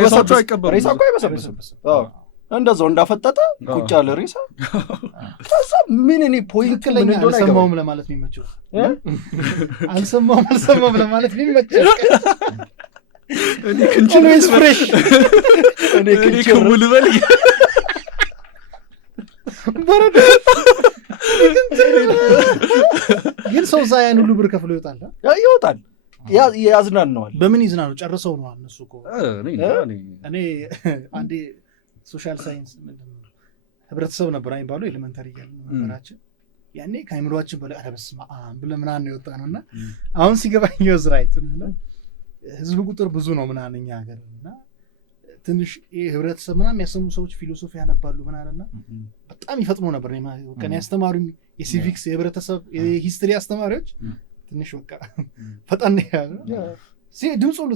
ሬሳቸው አይቀበሩም ሬሳ እኮ አይበሰብስም እንደዛው እንዳፈጠጠ ቁጭ ያለ ሬሳ ከዛ ምን እኔ ፖይንት ምን እንደሆነ አልሰማውም ለማለት የሚመቸው አልሰማውም ለማለት የሚመቸው እኔ ክንችል ፍሬሽ እኔ ክንችል በል በረዶ ግን ሰው እዛ ያን ሁሉ ብር ከፍሎ ይወጣል ያዝናናዋል በምን ይዝናኑ ጨርሰው ነው እነሱ እኮ እኔ አንዴ ሶሻል ሳይንስ ህብረተሰብ ነበር አይባሉ ኤሌመንተሪ ያለ ነበራችን ያኔ ከአይምሮአችን በላይ አረበስማ ብለምናን ነው የወጣነውና አሁን ሲገባኝ ራይት ነው ህዝብ ቁጥር ብዙ ነው ምናንኛ ሀገርና ትንሽ ህብረተሰብ ምናምን የሚያሰሙ ሰዎች ፊሎሶፊ ያነባሉ ምናንና በጣም ይፈጥሙ ነበር ከኔ አስተማሩኝ የሲቪክስ የህብረተሰብ የሂስትሪ አስተማሪዎች ትንሽ በቃ ፈጣን ያለ ድምጽ ሁሉ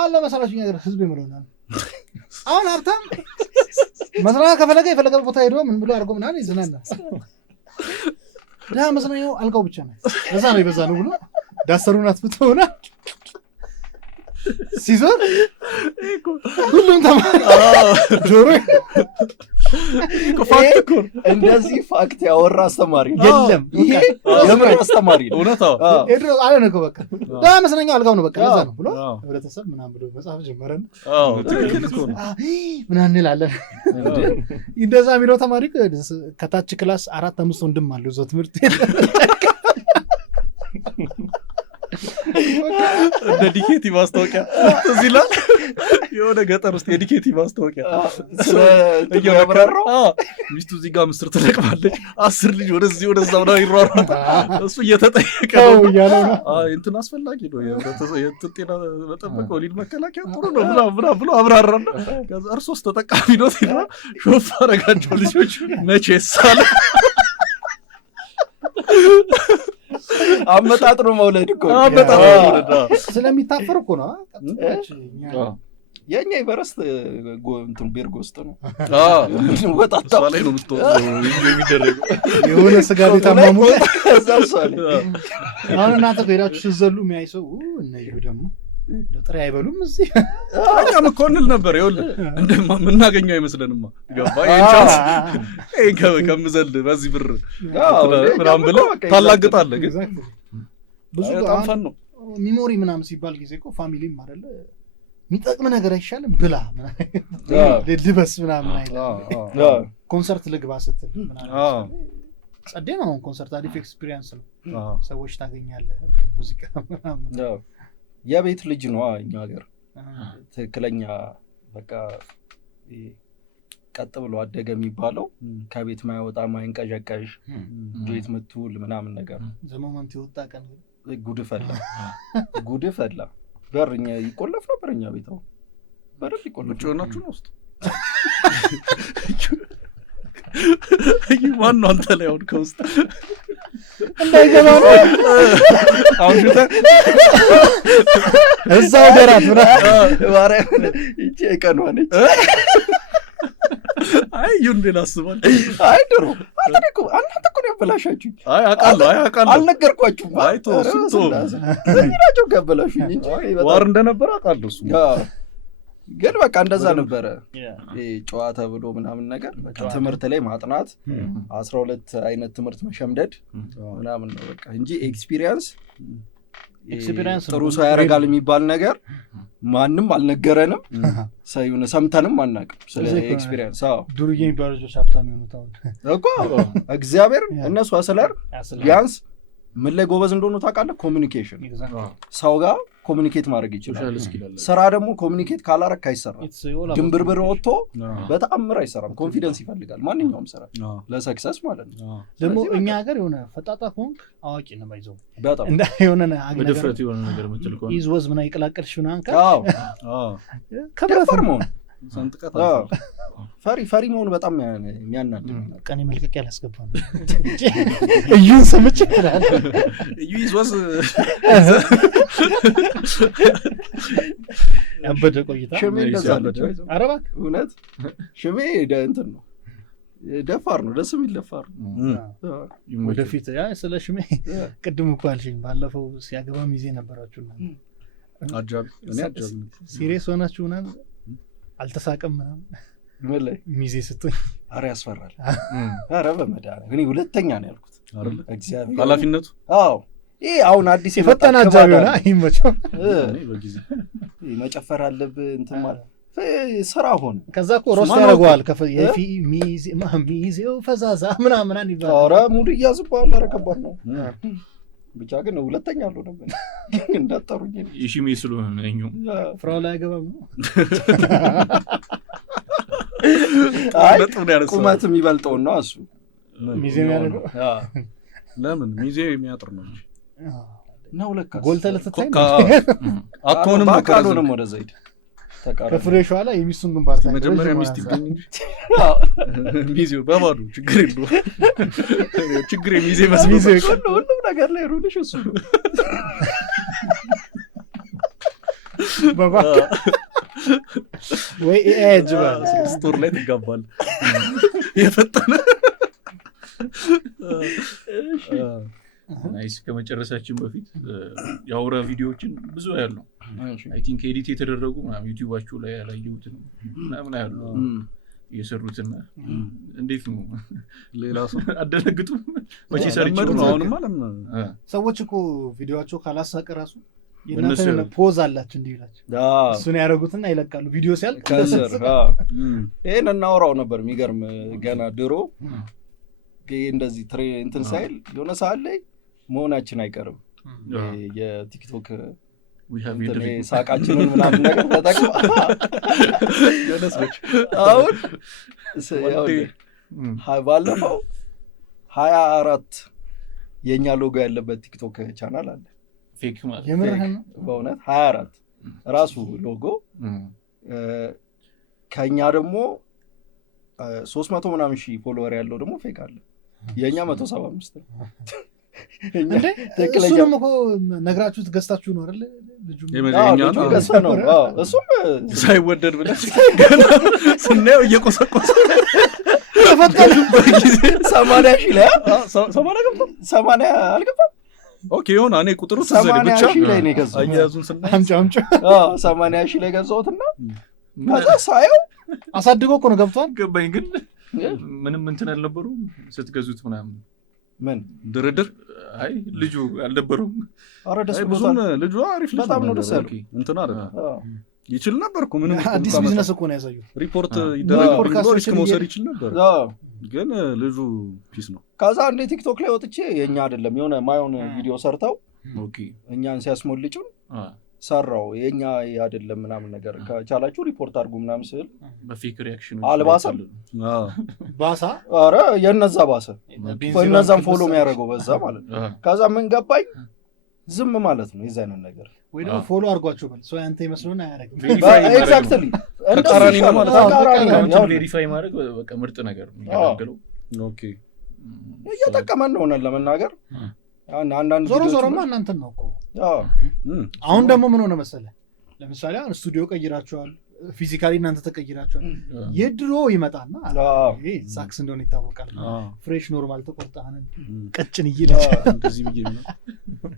አለ መሰላችሁ ነገር ህዝብ ይመረናል አሁን ሀብታም መስራት ከፈለገ የፈለገ ቦታ ሄዶ ምን ብሎ አድርጎ ምናምን ይዝናና ዳ መስራው አልጋው ብቻ ነው እዛ ነው ይበዛ ነው ብሎ ዳሰሩን አትፍቶና ሲዞር ሁሉም ተማሪ ጆሮ ፋክት እንደዚህ ፋክት ያወራ አስተማሪ የለም ይሄ የምር አስተማሪ ነው እውነታው እድሮ አለ ነው በቃ ዳ መስራው አልጋው ነው በቃ እዛ ነው ብሎ ህብረተሰብ ምናምን ብሎ መጽሐፍ ጀመረን ትክክል እኮ ነው ምናምን እንላለን እንደዛ የሚለው ተማሪ ከታች ክላስ 4-5 ወንድም አለው እዛው ትምህርት እንደ ዲኬቲ ማስታወቂያ እዚህ ላይ የሆነ ገጠር ውስጥ የዲኬቲ ማስታወቂያ እየመረረው ሚስቱ እዚህ ጋር ምስር ትለቅማለች 10 ልጅ ወደዚህ ወደዛው ነው ይሯሯጣ እሱ እየተጠየቀ ነው እያለው ነው እንትን አስፈላጊ ነው የጤና መጠበቅ ወሊድ መከላከያ ጥሩ ነው ብሎ አብራራና ከዛ እርሶስ ተጠቃሚ ነው ሲሉ ሾፍ አረጋቸው ልጆች መቼስ አለ አመጣጥሩ መውለድ እኮ ስለሚታፈር እኮ ነው የኛ ይበረስት እንትን ቤርጎ ውስጥ ነው ወጣጣ ላይ ነው የሚደረገው የሆነ ስጋ ቤታማሙ እዛው አሁን እናንተ ሄዳችሁ ስትዘሉ የሚያይ ሰው እነዚህ ደግሞ ጥሬ አይበሉም እዚህ እኛም እኮ እንል ነበር ይኸውልህ እንደምናገኘው አይመስለንማ ገባ ይሄን ቻንስ ከምዘል በዚህ ብር ምናምን ብለው ታላግጣለህ ግን ብዙ ጣፋን ነው ሚሞሪ ምናምን ሲባል ጊዜ እኮ ፋሚሊም አይደለ የሚጠቅም ነገር አይሻልም ብላ ልበስ ምናምን አይደለም ኮንሰርት ልግባ ስትል ምናምን ጸዴ ነው ኮንሰርት አሪፍ ኤክስፒሪየንስ ነው ሰዎች ታገኛለህ ሙዚቃ ምናምን የቤት ልጅ ነው እኛ ሀገር ትክክለኛ በቃ ቀጥ ብሎ አደገ የሚባለው ከቤት ማይወጣ ማይንቀዠቀዥ ቤት ምትውል ምናምን ነገር ዘመመንት ይወጣ ቀን ጉድ ፈላ በርኛ ይቆለፍ ነበር እኛ ቤታው በረፍ ይቆለፍ ጮናችሁ ነው ውስጥ ማን ነው አንተ ላይ አሁን ከውስጥ እንዳይገባ ነው አሁን ሽታ እዛው ደራት ማርያም እቺ ቀኗ ነች አይ ዩንዴል አስባል አይ ድሮ አንተ እኮ ነው ያበላሻችሁ አይ አውቃለሁ አልነገርኳችሁም አይ ተወስቶ እራቸው ያበላሹኝ እንጂ ዋር እንደነበር አውቃለሁ እሱ ግን በቃ እንደዛ ነበረ ጨዋታ ብሎ ምናምን ነገር በቃ ትምህርት ላይ ማጥናት 12 አይነት ትምህርት መሸምደድ ምናምን ነው በቃ እንጂ ኤክስፒሪየንስ ጥሩ ሰው ያደርጋል የሚባል ነገር ማንም አልነገረንም ሳይሆን ሰምተንም አናውቅም ስለ ኤክስፒሪየንስ ዱርዬ የሚባሉ ልጆች ሀብታም የሆኑት አሁን እኮ እግዚአብሔር እነሱ አስለር ቢያንስ ምን ላይ ጎበዝ እንደሆኑ ታውቃለህ ኮሚኒኬሽን ሰው ጋር ኮሚኒኬት ማድረግ ይችላል ስራ ደግሞ ኮሚኒኬት ካላረክ አይሰራም ድንብርብር ወጥቶ በጣም አይሰራም ኮንፊደንስ ይፈልጋል ማንኛውም ስራ ለሰክሰስ ማለት ነው ደግሞ እኛ ሀገር የሆነ ፈጣጣ ኮንክ አዋቂ ነው ባይዘው በጣም እንደ የሆነ በድፍረት የሆነ ነገር ምትል ኮን ኢዝወዝ ምን አይቀላቀልሽ ሆነ አንካ ከብረፈር መሆን ሰንጥቀታ ፈሪ መሆን በጣም የሚያናድ ቀኔ መልቀቅ ያላስገባ ነው እዩን ሰምቼ ይላል እዩ ኢዝወዝ ያበደ ቆይታ ሽሜ እንደዛለች አረባክ እውነት ሽሜ እንትን ነው ደፋር ነው ደስ የሚል ደፋር ነው ወደፊት ያ ስለ ሽሜ ቅድም እኮ አልሽኝ ባለፈው ሲያገባ ሚዜ ነበራችሁና አጃብ እኔ አጃብ ሲሪየስ ሆናችሁና አልተሳቀም ምናምን ምን ላይ ሚዜ ስትሆኝ አረ ያስፈራል አረ በመድኃኒዓለም እኔ ሁለተኛ ነው ያልኩት አይደል እግዚአብሔር ኃላፊነቱ ይሄ አሁን አዲስ የፈጠና አጃቢውና ይመቸው እኔ በጊዜ መጨፈር አለብህ እንትን ማለት ስራ ሆነ ከዛ እኮ ሮስት ያደርገዋል የፊ ሚዜው ፈዛዛ ምናምን ይባላል አረ ሙሉ እያዝባል አረ ከባድ ነው ብቻ ግን ሁለተኛ አልሆነም እንዳጠሩኝ ይሽሜ ስለሆነ ነኝው ፍራው ላይ ገባም ነው ቁመት የሚበልጠው ነው እሱ ሚዜ የሚያደርገው ለምን ሚዜ የሚያጥር ነው ነው ለካ ጎልተ ለተታይ አትሆንም አካሉንም ወደ ዘይድ ከፍሬሽ ኋላ የሚስቱን ግንባር ታዲያ መጀመሪያ ሚስት ይገኝ እንጂ ሚዜው በባዶ ችግር የለውም ችግር የሚዜ መስሚዜ ሁሉም ነገር ላይ ሩልሽ እሱ ባባ ወይ ኤጅባ ስቶር ላይ ትጋባል የፈጠነ ናይስ ከመጨረሳችን በፊት ያውራ ቪዲዮዎችን ብዙ ያለው አይ ቲንክ ኤዲት የተደረጉ ምናምን ዩቲዩባችሁ ላይ ያላየሁት ነው ምናምን ያለው እየሰሩትና እንዴት ነው ሌላ ሰው አደነግጡ መቼ ሰርቼው ነው አሁንማ ሰዎች እኮ ቪዲዮአቸው ካላሳቀ ራሱ የእናንተን ፖዝ አላችሁ እንዲህ ይላችሁ እሱን ያደረጉትና ይለቃሉ ቪዲዮ ሲያልቅ ከስር ይሄን እናወራው ነበር የሚገርም ገና ድሮ እንደዚህ እንትን ሳይል የሆነ ሰዓት ላይ መሆናችን አይቀርም የቲክቶክ ሳቃችንን ምናምን ነገር ተጠቅማ አሁን ባለፈው 24 የእኛ ሎጎ ያለበት ቲክቶክ ቻናል አለ ፌክ ማለት በእውነት 24 ራሱ ሎጎ ከእኛ ደግሞ 300 ምናምን ሺህ ፎሎወር ያለው ደግሞ ፌክ አለ የእኛ 175 ነው እንዴ እሱንም እኮ ነግራችሁት ገዝታችሁ ነው አይደል ልጁ የመጀመሪያው ገዝታ ነው እሱም ሳይወደድ ብለህ ስናየው እየቆሰቆሰ ተፈጠሩ በጊዜ 80 ሺህ ላይ 80 አልገባም ኦኬ ይሁን እኔ ቁጥሩ ተዘሪ ብቻ 80 ሺህ ላይ ነው የገዛው አያዙን ስናይ አምጫ 80 ሺህ ላይ ገዛሁትና ከዛ ሳየው አሳድጎ እኮ ነው ገብቷል ገባኝ ግን ምንም እንትን አልነበሩ ስትገዙት ምናምን ምን ድርድር አይ ልጁ አልነበረም አረ ደስ ብሎታል ልጁ አሪፍ ልጅ በጣም ነው ደስ ያለው እንትን አይደል ይችል ነበር እኮ ምንም አዲስ ቢዝነስ እኮ ነው ያሳዩት ሪፖርት ይደረጋል ሪስክ መውሰድ ይችል ነበር ግን ልጁ ፒስ ነው ከዛ እንደ ቲክቶክ ላይ ወጥቼ የኛ አይደለም የሆነ ማይሆን ቪዲዮ ሰርተው ኦኬ እኛን ሲያስሞልጩን ሰራው የኛ አይደለም ምናምን ነገር ከቻላችሁ ሪፖርት አድርጉ ምናምን ስል በፌክ ሪአክሽን አልባሰም ባሳ አረ የነዛ ባሰ እነዛም ፎሎ የሚያደርገው በዛ ማለት ነው ከዛ ምን ገባኝ ዝም ማለት ነው የዛንን ነገር ወይ ደግሞ ፎሎ አድርጓቸው በል ሰው ያንተ ይመስሉና አያረግም ኤግዛክትሊ ተቃራኒ ነው ማለት ነው ቬሪፋይ ማድረግ በቃ ምርጥ ነገር ነው ያደረገው ኦኬ እየጠቀመን ነው ለመናገር አንዳንድ ዞሮማ እናንተን ነው እኮ አሁን ደግሞ ምን ሆነ መሰለህ ለምሳሌ አሁን ስቱዲዮ ቀይራቸዋል ፊዚካሊ እናንተ ተቀይራቸዋል የድሮ ይመጣና ይሄ ሳክስ እንደሆነ ይታወቃል ፍሬሽ ኖርማል ተቆርጣን ቀጭን ይይልች እንደዚህ ብዬ ነው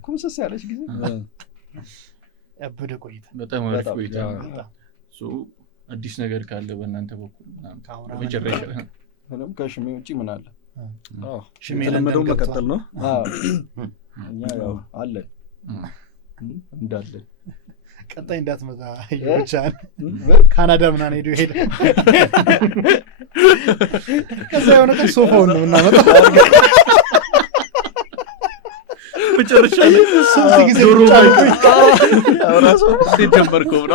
ኩምሰስ ያለች ጊዜ ያበደ ቆይታ በጣም አሪፍ ቆይታ ሶ አዲስ ነገር ካለ በእናንተ በኩል መጨረሻ ምንም ከሽሜ ውጪ ምን አለ? ሽሜ ለመደው መቀጠል ነው። እኛ ያው አለ እንዳለ ቀጣይ እንዳትመጣ ይቻላል። ካናዳ ምናምን ሄዶ ሄደ። ከዛ የሆነ ቀን ሶፋውን ነው የምናመጣው መጨረሻ ላይ ስንት ጊዜ ዶሮ ራሱ እንዴት ጀመርከው ብላ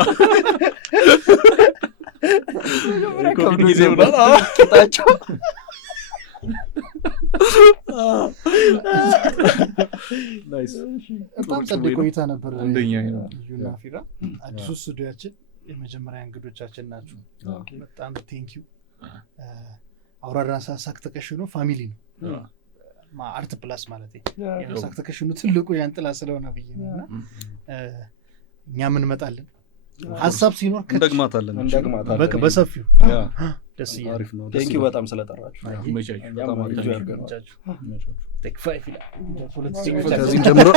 ኮቪድ ጊዜ ብላ ቂጣቸው ናይስ በጣም ጸደይ ቆይታ ነበር። አንደኛ ዩና ፊራ አዲሱ ስቱዲያችን የመጀመሪያ እንግዶቻችን ናቸው። በጣም ቴንኪው። አውራዳን ሳክ ተከሽኖ ፋሚሊ ነው አርት ፕላስ ማለት ነው። ሳክ ተከሽኖ ትልቁ ያንጥላ ስለሆነ ብዬ ነውና እኛም እንመጣለን። ሀሳብ ሲኖር እንደግማታለን በቃ በሰፊው ደስ ይላል። አሪፍ ነው። ቴንኪው በጣም ስለጠራችሁ። ቴክ 5 ይላል ከዚህም ጀምሮ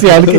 ሲያልቅ